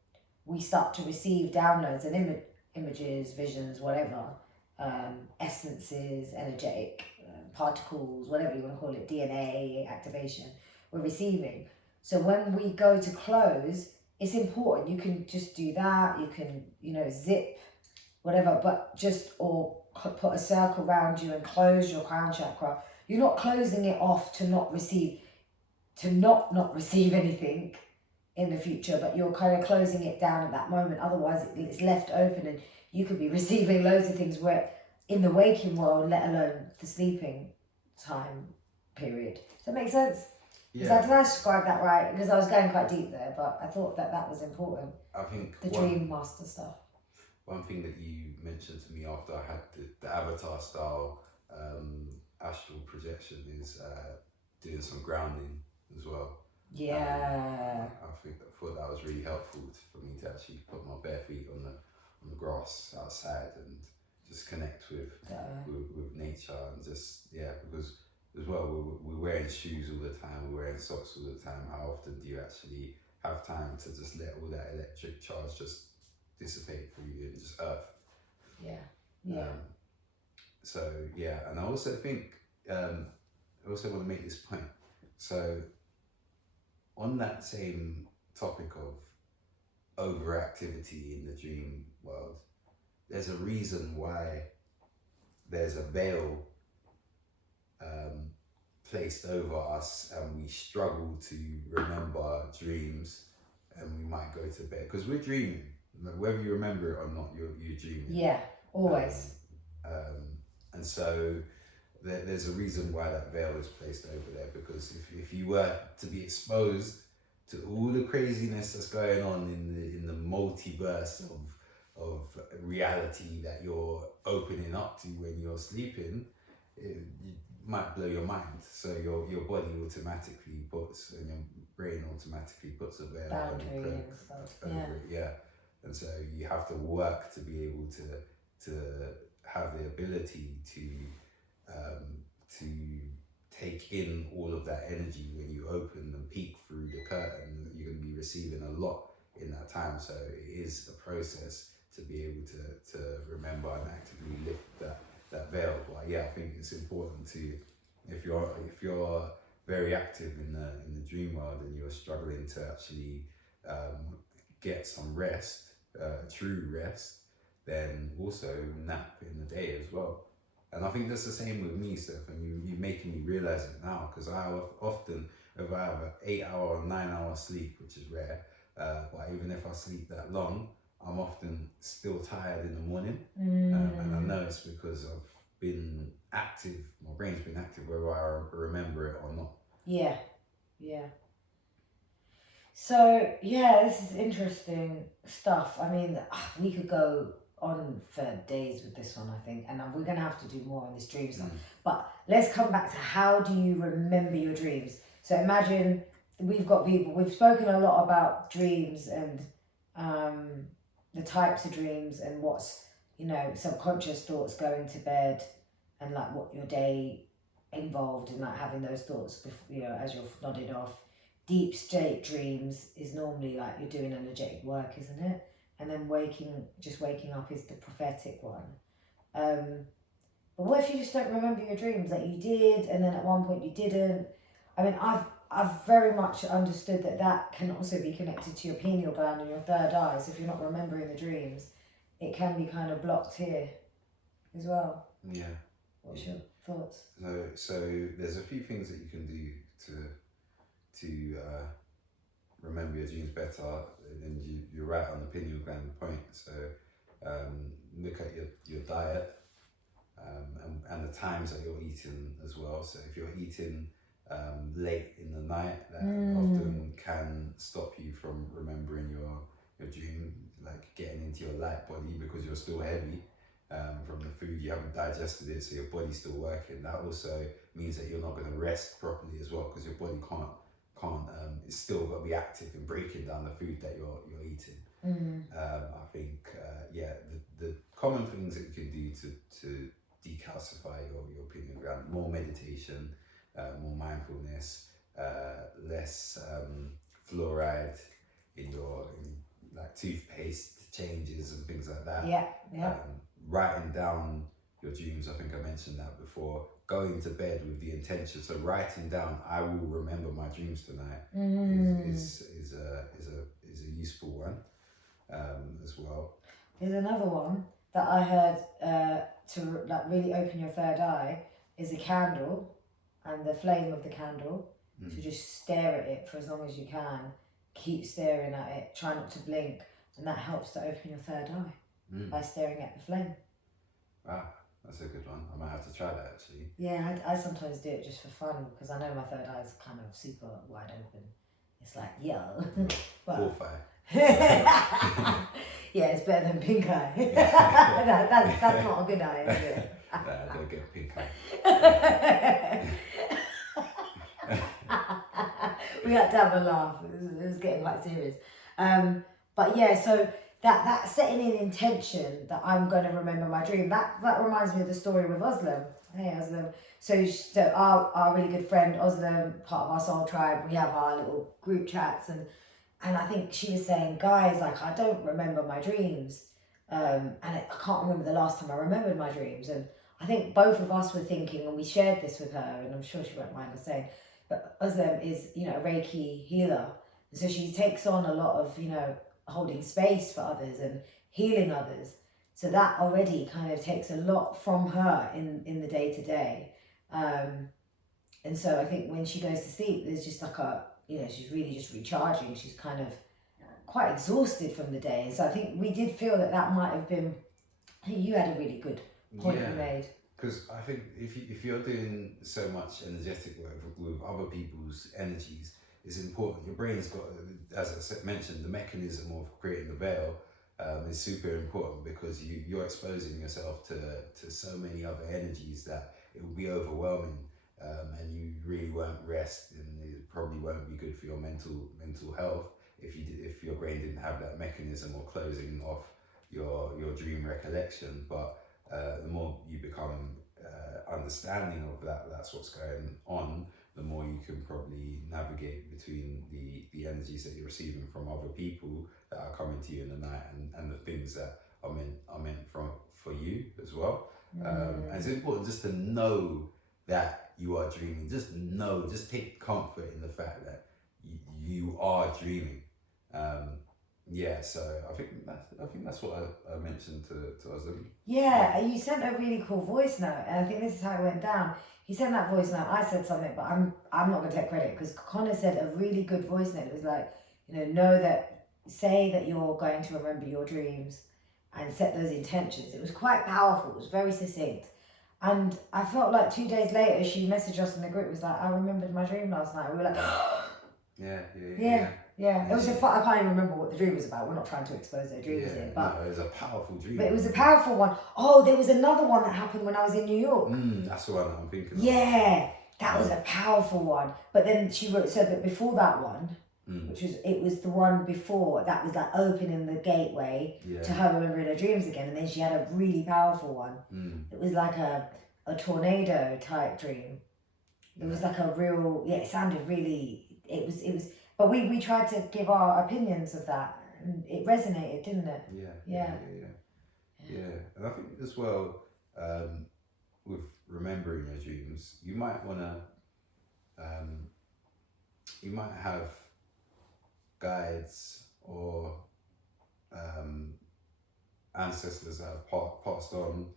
we start to receive downloads and images, visions, whatever, essences, energetic particles, whatever you want to call it, DNA activation, we're receiving. So when we go to close, it's important. You can just do that. You can, zip, whatever, but or put a circle around you and close your crown chakra you're not closing it off to not receive, to not receive anything in the future, but you're kind of closing it down at that moment. Otherwise, it's left open, and you could be receiving loads of things where in the waking world, let alone the sleeping time period. Does that make sense? Did I describe that right? Because I was going quite deep there, but I thought that was important. I think the dream master stuff. One thing that you mentioned to me after I had the avatar style astral projection is doing some grounding as well. Yeah. I thought that was really helpful for me to actually put my bare feet on the grass outside and just connect with nature, and just because as well we're wearing shoes all the time, we're wearing socks all the time. How often do you actually have time to just let all that electric charge just dissipate through you and just earth? So and I also think I also want to make this point. So on that same topic of overactivity in the dream world, there's a reason why there's a veil placed over us, and we struggle to remember dreams, and we might go to bed because we're dreaming. Whether you remember it or not, you're dreaming. Yeah, always. And so there's a reason why that veil is placed over there, because if you were to be exposed to all the craziness that's going on in the multiverse of reality that you're opening up to when you're sleeping, it might blow your mind. So your body automatically puts, and your brain automatically puts a veil boundary and stuff. over it. And so you have to work to be able to have the ability to take in all of that energy when you open and peek through the curtain. You're going to be receiving a lot in that time. So it is a process to be able to remember and actively lift that veil. But I think it's important to, if you're very active in the dream world and you're struggling to actually get some rest, true rest, then also nap in the day as well. And I think that's the same with me, Steph, and you're making me realize it now, because I often, if I have an 8-hour or 9-hour sleep, which is rare, but even if I sleep that long, I'm often still tired in the morning. And I know it's because I've been active, my brain's been active, whether I remember it or not. Yeah. So, this is interesting stuff. I mean, we could go on for days with this one, I think, and we're going to have to do more on this dream stuff. But let's come back to, how do you remember your dreams? So imagine we've spoken a lot about dreams and the types of dreams and what's, subconscious thoughts going to bed, and like what your day involved in like having those thoughts before, as you're nodding off. Deep state dreams is normally like you're doing energetic work, isn't it? And then waking up is the prophetic one. But what if you just don't remember your dreams, that you did and then at one point you didn't? I mean, I've very much understood that can also be connected to your pineal gland and your third eye. So if you're not remembering the dreams, it can be kind of blocked here as well. Yeah. What's your thoughts? So there's a few things that you can do to remember your dreams better, and you're right on the pineal gland point. So look at your diet and the times that you're eating as well. So if you're eating late in the night, that often can stop you from remembering your dream, like getting into your light body, because you're still heavy from the food, you haven't digested it, so your body's still working. That also means that you're not going to rest properly as well, because your body can't it's still got to be active in breaking down the food that you're eating. I think the common things that you can do to decalcify your pineal gland: more meditation, more mindfulness, less fluoride in like toothpaste changes and things like that. Writing down your dreams, I think I mentioned that before. Going to bed with the intention, so writing down, I will remember my dreams tonight, is a useful one as well. There's another one that I heard to like really open your third eye, is a candle. and the flame of the candle. So just stare at it for as long as you can. Keep staring at it. Try not to blink, and that helps to open your third eye by staring at the flame. Wow, that's a good one. I might have to try that actually. Yeah, I sometimes do it just for fun because I know my third eye is kind of super wide open. It's like, yo. But, Fourth eye. yeah, it's better than pink eye. That's not a good eye, is it? Nah, don't get pink eye. We had to have a laugh. It was getting quite serious. But yeah, so that setting in intention that I'm going to remember my dream, that reminds me of the story with Oslam. Hey, Oslam. So our really good friend Oslam, part of our soul tribe, we have our little group chats, and I think she was saying, guys, like, I don't remember my dreams. And I can't remember the last time I remembered my dreams. And I think both of us were thinking, and we shared this with her, and I'm sure she won't mind us saying, but Oslam is, a Reiki healer. And so she takes on a lot of, holding space for others and healing others. So that already kind of takes a lot from her in the day to day. And so I think when she goes to sleep, there's just like she's really just recharging. She's kind of quite exhausted from the day. So I think we did feel that might have been, I think you had a really good point you made. Because I think if you're doing so much energetic work with other people's energies, it's important. Your brain's got, as I mentioned, the mechanism of creating the veil is super important because you're exposing yourself to so many other energies that it will be overwhelming, and you really won't rest, and it probably won't be good for your mental health if your brain didn't have that mechanism or closing off your dream recollection. But the more you become understanding of that's what's going on, the more you can probably navigate between the energies that you're receiving from other people that are coming to you in the night, and the things that are meant for you as well. And it's important just to know that you are dreaming. Just take comfort in the fact that you are dreaming. So I think that's what I mentioned to Ozzy. Yeah, you sent a really cool voice note, and I think this is how it went down. He sent that voice note. I said something, but I'm not going to take credit because Conor said a really good voice note. It was like, say that you're going to remember your dreams and set those intentions. It was quite powerful. It was very succinct. And I felt like 2 days later, she messaged us in the group. It was like, I remembered my dream last night. We were like, Yeah. It was I can't even remember what the dream was about. We're not trying to expose their dreams here. But it was a powerful dream. But it was a powerful one. Oh, there was another one that happened when I was in New York. That's the one I'm thinking of. Yeah, that was a powerful said that before that one, it was the one before, that was like opening the gateway to her remembering her dreams again. And then she had a really powerful one. It was like a tornado type dream. It was like a real, it sounded really, it was, but we tried to give our opinions of that, and it resonated, didn't it? Yeah. And I think as well, with remembering your dreams, you might have guides or ancestors that have passed on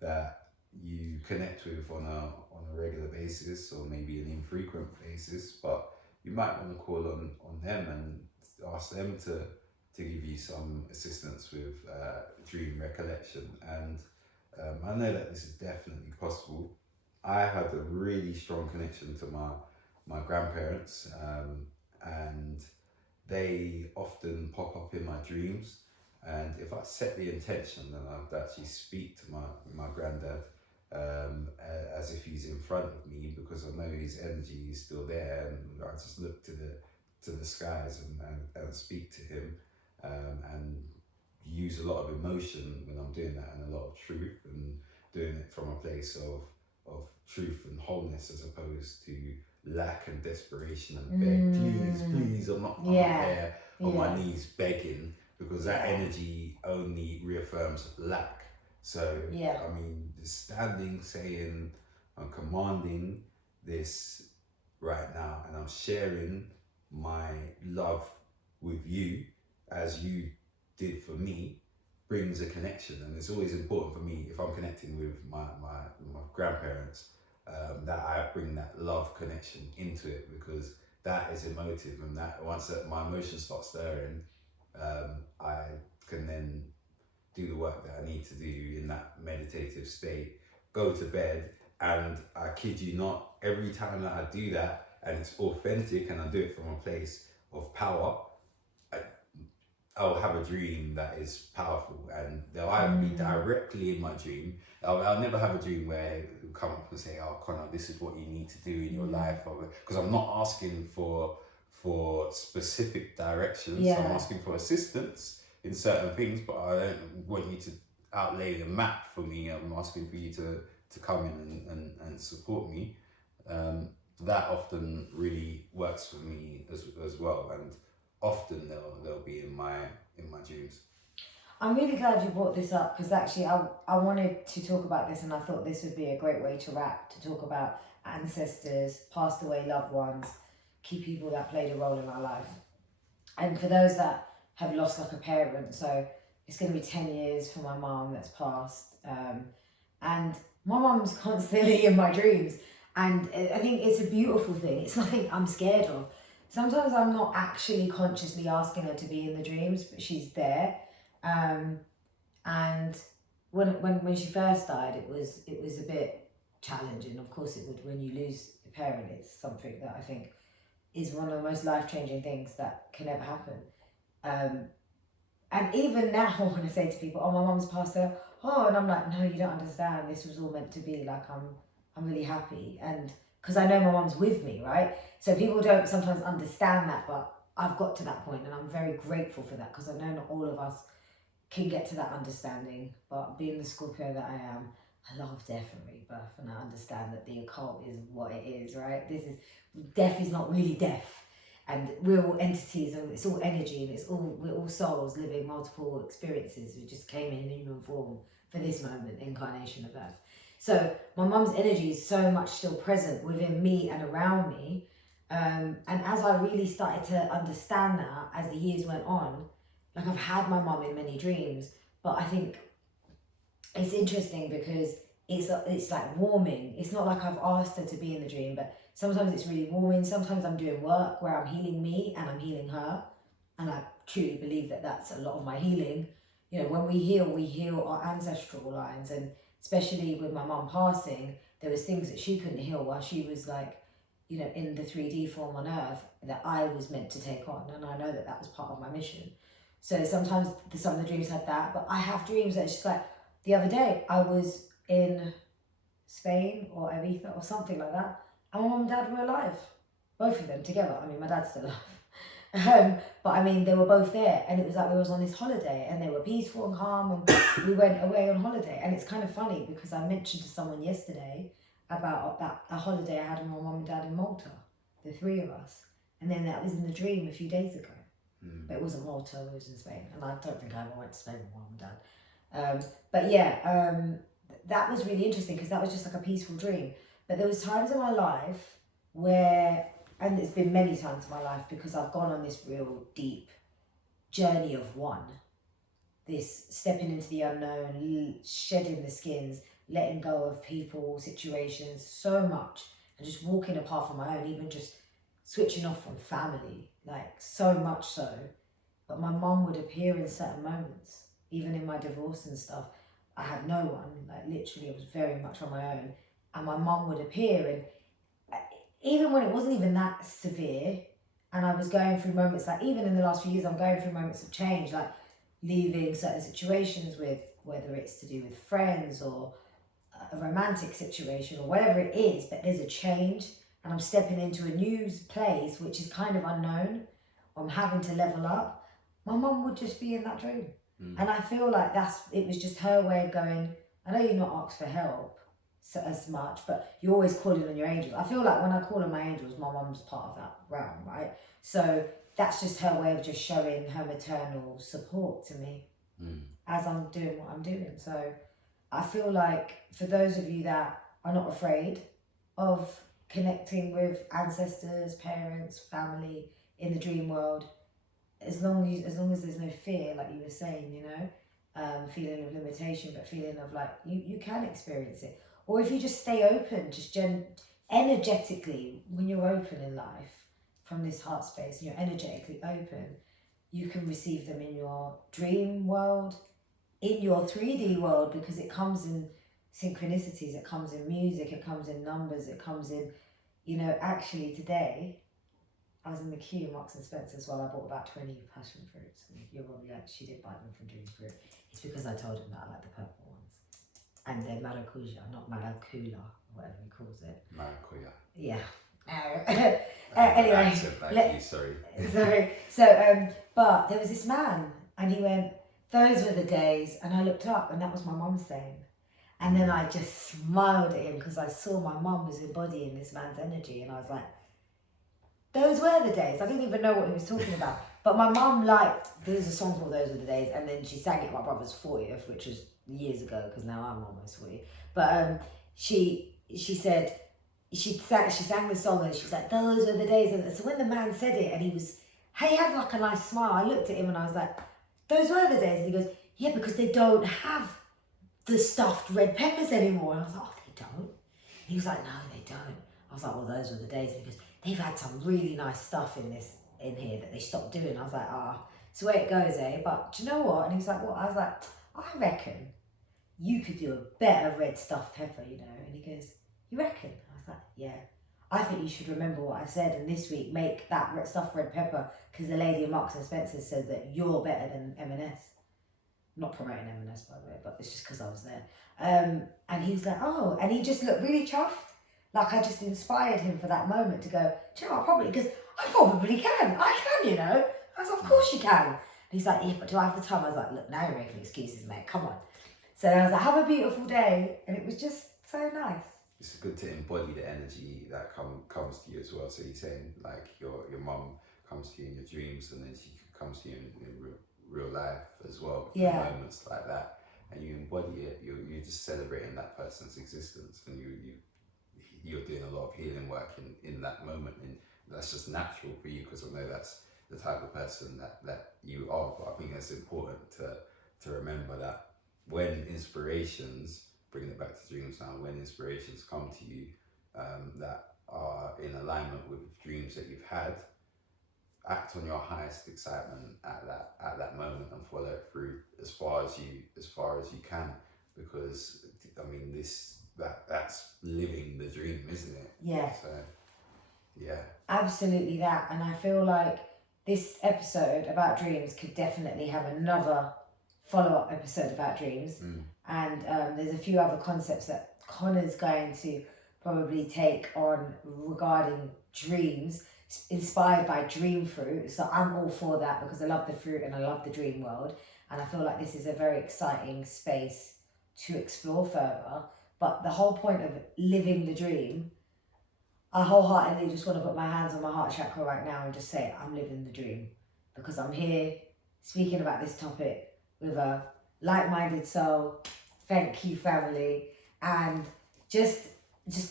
that you connect with on a regular basis, or maybe an infrequent basis, but you might want to call on them and ask them to give you some assistance with dream recollection. And I know that this is definitely possible. I had a really strong connection to my grandparents, and they often pop up in my dreams. And if I set the intention, then I'd actually speak to my granddad as if he's in front of me, because I know his energy is still there, and I just look to the skies and speak to him, and use a lot of emotion when I'm doing that, and a lot of truth, and doing it from a place of truth and wholeness, as opposed to lack and desperation and beg, please, I'm not there on my knees begging, because that energy only reaffirms lack. So, I mean, standing, saying, I'm commanding this right now, and I'm sharing my love with you as you did for me, brings a connection. And it's always important for me, if I'm connecting with my grandparents, that I bring that love connection into it, because that is emotive, and that once that my emotions start stirring, I can then do the work that I need to do in that meditative state, go to bed, and I kid you not, every time that I do that and it's authentic and I do it from a place of power, I'll have a dream that is powerful, and they'll either be directly in my dream. I'll never have a dream where it will come up and say, "Oh, Conor, this is what you need to do in your life," because I'm not asking for specific directions. I'm asking for assistance in certain things, but I don't want you to outlay the map for me. I'm asking for you to come in and support me. That often really works for me as well, and often they'll be in my dreams. I'm really glad you brought this up, because actually I wanted to talk about this, and I thought this would be a great way to wrap, to talk about ancestors, passed away loved ones, key people that played a role in our life. And for those that have lost like a parent, so it's going to be 10 years for my mom that's passed, and my mom's constantly in my dreams, and I think it's a beautiful thing. It's nothing I'm scared of. Sometimes I'm not actually consciously asking her to be in the dreams, but she's there. And when she first died, it was a bit challenging. Of course it would. When you lose a parent, it's something that I think is one of the most life-changing things that can ever happen. And even now, when I say to people, "Oh, my mum's passed away," and I'm like, "No, you don't understand. This was all meant to be. Like, I'm really happy," and because I know my mum's with me, right? So people don't sometimes understand that, but I've got to that point, and I'm very grateful for that, because I know not all of us can get to that understanding. But being the Scorpio that I am, I love death and rebirth, and I understand that the occult is what it is, right? Death is not really death, and we're all entities, and it's all energy, and we're all souls living multiple experiences. We just came in human form for this moment, incarnation of Earth. So my mum's energy is so much still present within me and around me. And as I really started to understand that as the years went on, like I've had my mum in many dreams, but I think it's interesting because it's like warming. It's not like I've asked her to be in the dream, but sometimes it's really warming. Sometimes I'm doing work where I'm healing me and I'm healing her. And I truly believe that that's a lot of my healing. You know, when we heal our ancestral lines, and especially with my mum passing, there was things that she couldn't heal while she was like, you know, in the 3D form on Earth that I was meant to take on. And I know that that was part of my mission. So sometimes some of the dreams had that, but I have dreams that it's just like, the other day I was in Spain or Ibiza or something like that, and my mum and dad were alive. Both of them together. I mean, my dad's still alive. But I mean, they were both there, and it was like we was on this holiday, and they were peaceful and calm, and we went away on holiday. And it's kind of funny because I mentioned to someone yesterday about a holiday I had with my mum and dad in Malta, the three of us, and then that was in the dream a few days ago. But it wasn't Malta, it was in Spain, and I don't think I ever went to Spain with my mum and dad. But yeah, that was really interesting because that was just like a peaceful dream. But there was times in my life where, and it's been many times in my life because I've gone on this real deep journey of this stepping into the unknown, shedding the skins, letting go of people, situations, so much, and just walking a path on my own, even just switching off from family, like so much so. But my mum would appear in certain moments, even in my divorce and stuff. I had no one, like literally it was very much on my own, and my mum would appear, and even when it wasn't even that severe, and I was going through moments, like even in the last few years I'm going through moments of change, like leaving certain situations, with whether it's to do with friends or a romantic situation or whatever it is, but there's a change and I'm stepping into a new place which is kind of unknown, I'm having to level up. My mum would just be in that dream. And I feel like it was just her way of going, I know you're not asked for help as much, but you're always calling on your angels. I feel like when I call on my angels, my mum's part of that realm, right? So that's just her way of just showing her maternal support to me as I'm doing what I'm doing. So I feel like for those of you that are not afraid of connecting with ancestors, parents, family in the dream world, as long as there's no fear, like you were saying, you know, feeling of limitation, but feeling of like you can experience it. Or if you just stay open, just energetically, when you're open in life from this heart space, and you're energetically open, you can receive them in your dream world, in your 3D world, because it comes in synchronicities, it comes in music, it comes in numbers, it comes in, actually today, I was in the queue, Marks and Spencer's, while I bought about 20 passion fruits. And you're probably like, she did buy them from Dream Fruit. It's because I told him that I like the purple ones. And they're maracuja, not maracula, whatever he calls it. Maracuja. Yeah. Anyway. Sorry. Sorry. So, but there was this man, and he went, those were the days. And I looked up, and that was my mum saying. And then I just smiled at him because I saw my mum was embodying this man's energy. And I was like, those were the days. I didn't even know what he was talking about. But my mum there's a song called Those Were the Days, and then she sang it at my brother's 40th, which was years ago, because now I'm almost 40. But she said, she sang the song, and she was like, those were the days. And so when the man said it, and he had like a nice smile, I looked at him and I was like, those were the days. And he goes, yeah, because they don't have the stuffed red peppers anymore. And I was like, oh, they don't? And he was like, no, they don't. I was like, well, those were the days. And he goes, they've had some really nice stuff in here that they stopped doing. I was like, it's the way it goes, eh? But do you know what? And he was like, what? I was like, I reckon you could do a better red stuffed pepper, And he goes, you reckon? I was like, yeah. I think you should remember what I said, and this week make that stuffed red pepper, because the lady in Marks and Spencer said that you're better than M&S. I'm not promoting M&S, by the way, but it's just because I was there. And he was like, oh, and he just looked really chuffed. Like I just inspired him for that moment to go, do you know what, probably, because I probably can. I can, I was like, of course you can. And he's like, yeah, but do I have the time? I was like, look, now you're making excuses, mate, come on. So I was like, have a beautiful day. And it was just so nice. It's good to embody the energy that comes to you as well. So you're saying like your mum comes to you in your dreams, and then she comes to you in real life as well. Yeah. Moments like that. And you embody it, you're just celebrating that person's existence, and you're doing a lot of healing work in that moment, and that's just natural for you, because I know that's the type of person that you are. But I think it's important to remember that when inspirations, bringing it back to dreams now, when inspirations come to you that are in alignment with dreams that you've had, act on your highest excitement at that moment and follow it through as far as you can, because I mean that's living the dream, isn't it? Yeah. So yeah. Absolutely that. And I feel like this episode about dreams could definitely have another follow-up episode about dreams. And there's a few other concepts that Conor's going to probably take on regarding dreams, inspired by dream fruit. So I'm all for that, because I love the fruit and I love the dream world, and I feel like this is a very exciting space to explore further. But the whole point of living the dream, I wholeheartedly just want to put my hands on my heart chakra right now and just say, I'm living the dream, because I'm here speaking about this topic with a like-minded soul. Thank you, family. And just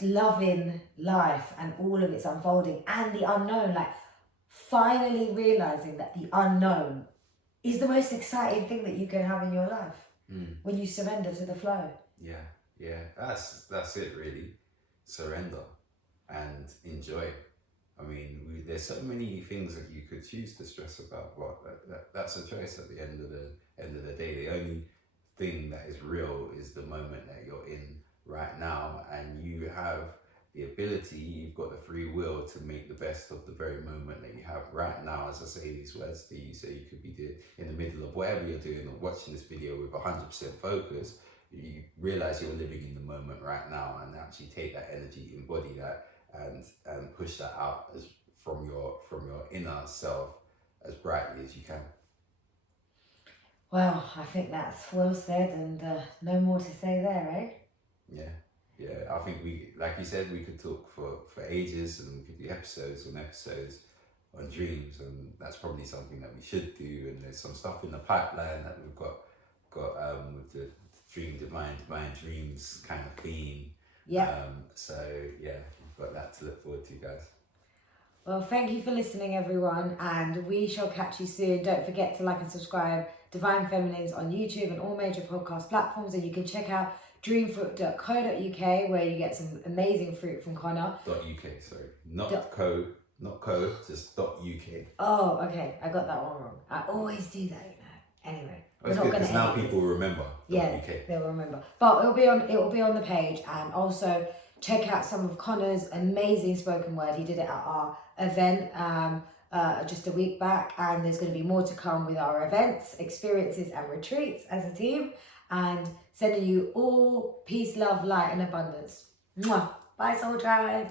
loving life and all of its unfolding and the unknown, like finally realizing that the unknown is the most exciting thing that you can have in your life when you surrender to the flow. Yeah, that's it really. Surrender and enjoy. I mean, there's so many things that you could choose to stress about, but that's a choice at the end of the day. The only thing that is real is the moment that you're in right now, and you have the ability, you've got the free will to make the best of the very moment that you have right now. As I say these words to you, so you could be in the middle of whatever you're doing or watching this video with 100% focus, you realize you're living in the moment right now, and actually take that energy, embody that, and push that out as from your inner self as brightly as you can. Well, I think that's well said, and no more to say there, eh? Yeah, I think like you said, we could talk for ages, and we could do episodes on dreams, and that's probably something that we should do. And there's some stuff in the pipeline that we've got with the divine dreams kind of theme. Yeah. So yeah, we've got that to look forward to, guys. Well, thank you for listening, everyone, and we shall catch you soon. Don't forget to like and subscribe Divine Feminines on YouTube and all major podcast platforms, and you can check out dreamfruit.co.uk, where you get some amazing fruit from Conor. .uk, sorry. Not co, just .uk. Oh, okay. I got that one wrong. I always do that, you know. Anyway, That's good because now people remember. Yeah, .uk. they'll remember. But it will be on the page, and also check out some of Conor's amazing spoken word. He did it at our event just a week back, and there's going to be more to come with our events, experiences, and retreats as a team. And sending you all peace, love, light, and abundance. Mwah. Bye, Soul Tribe.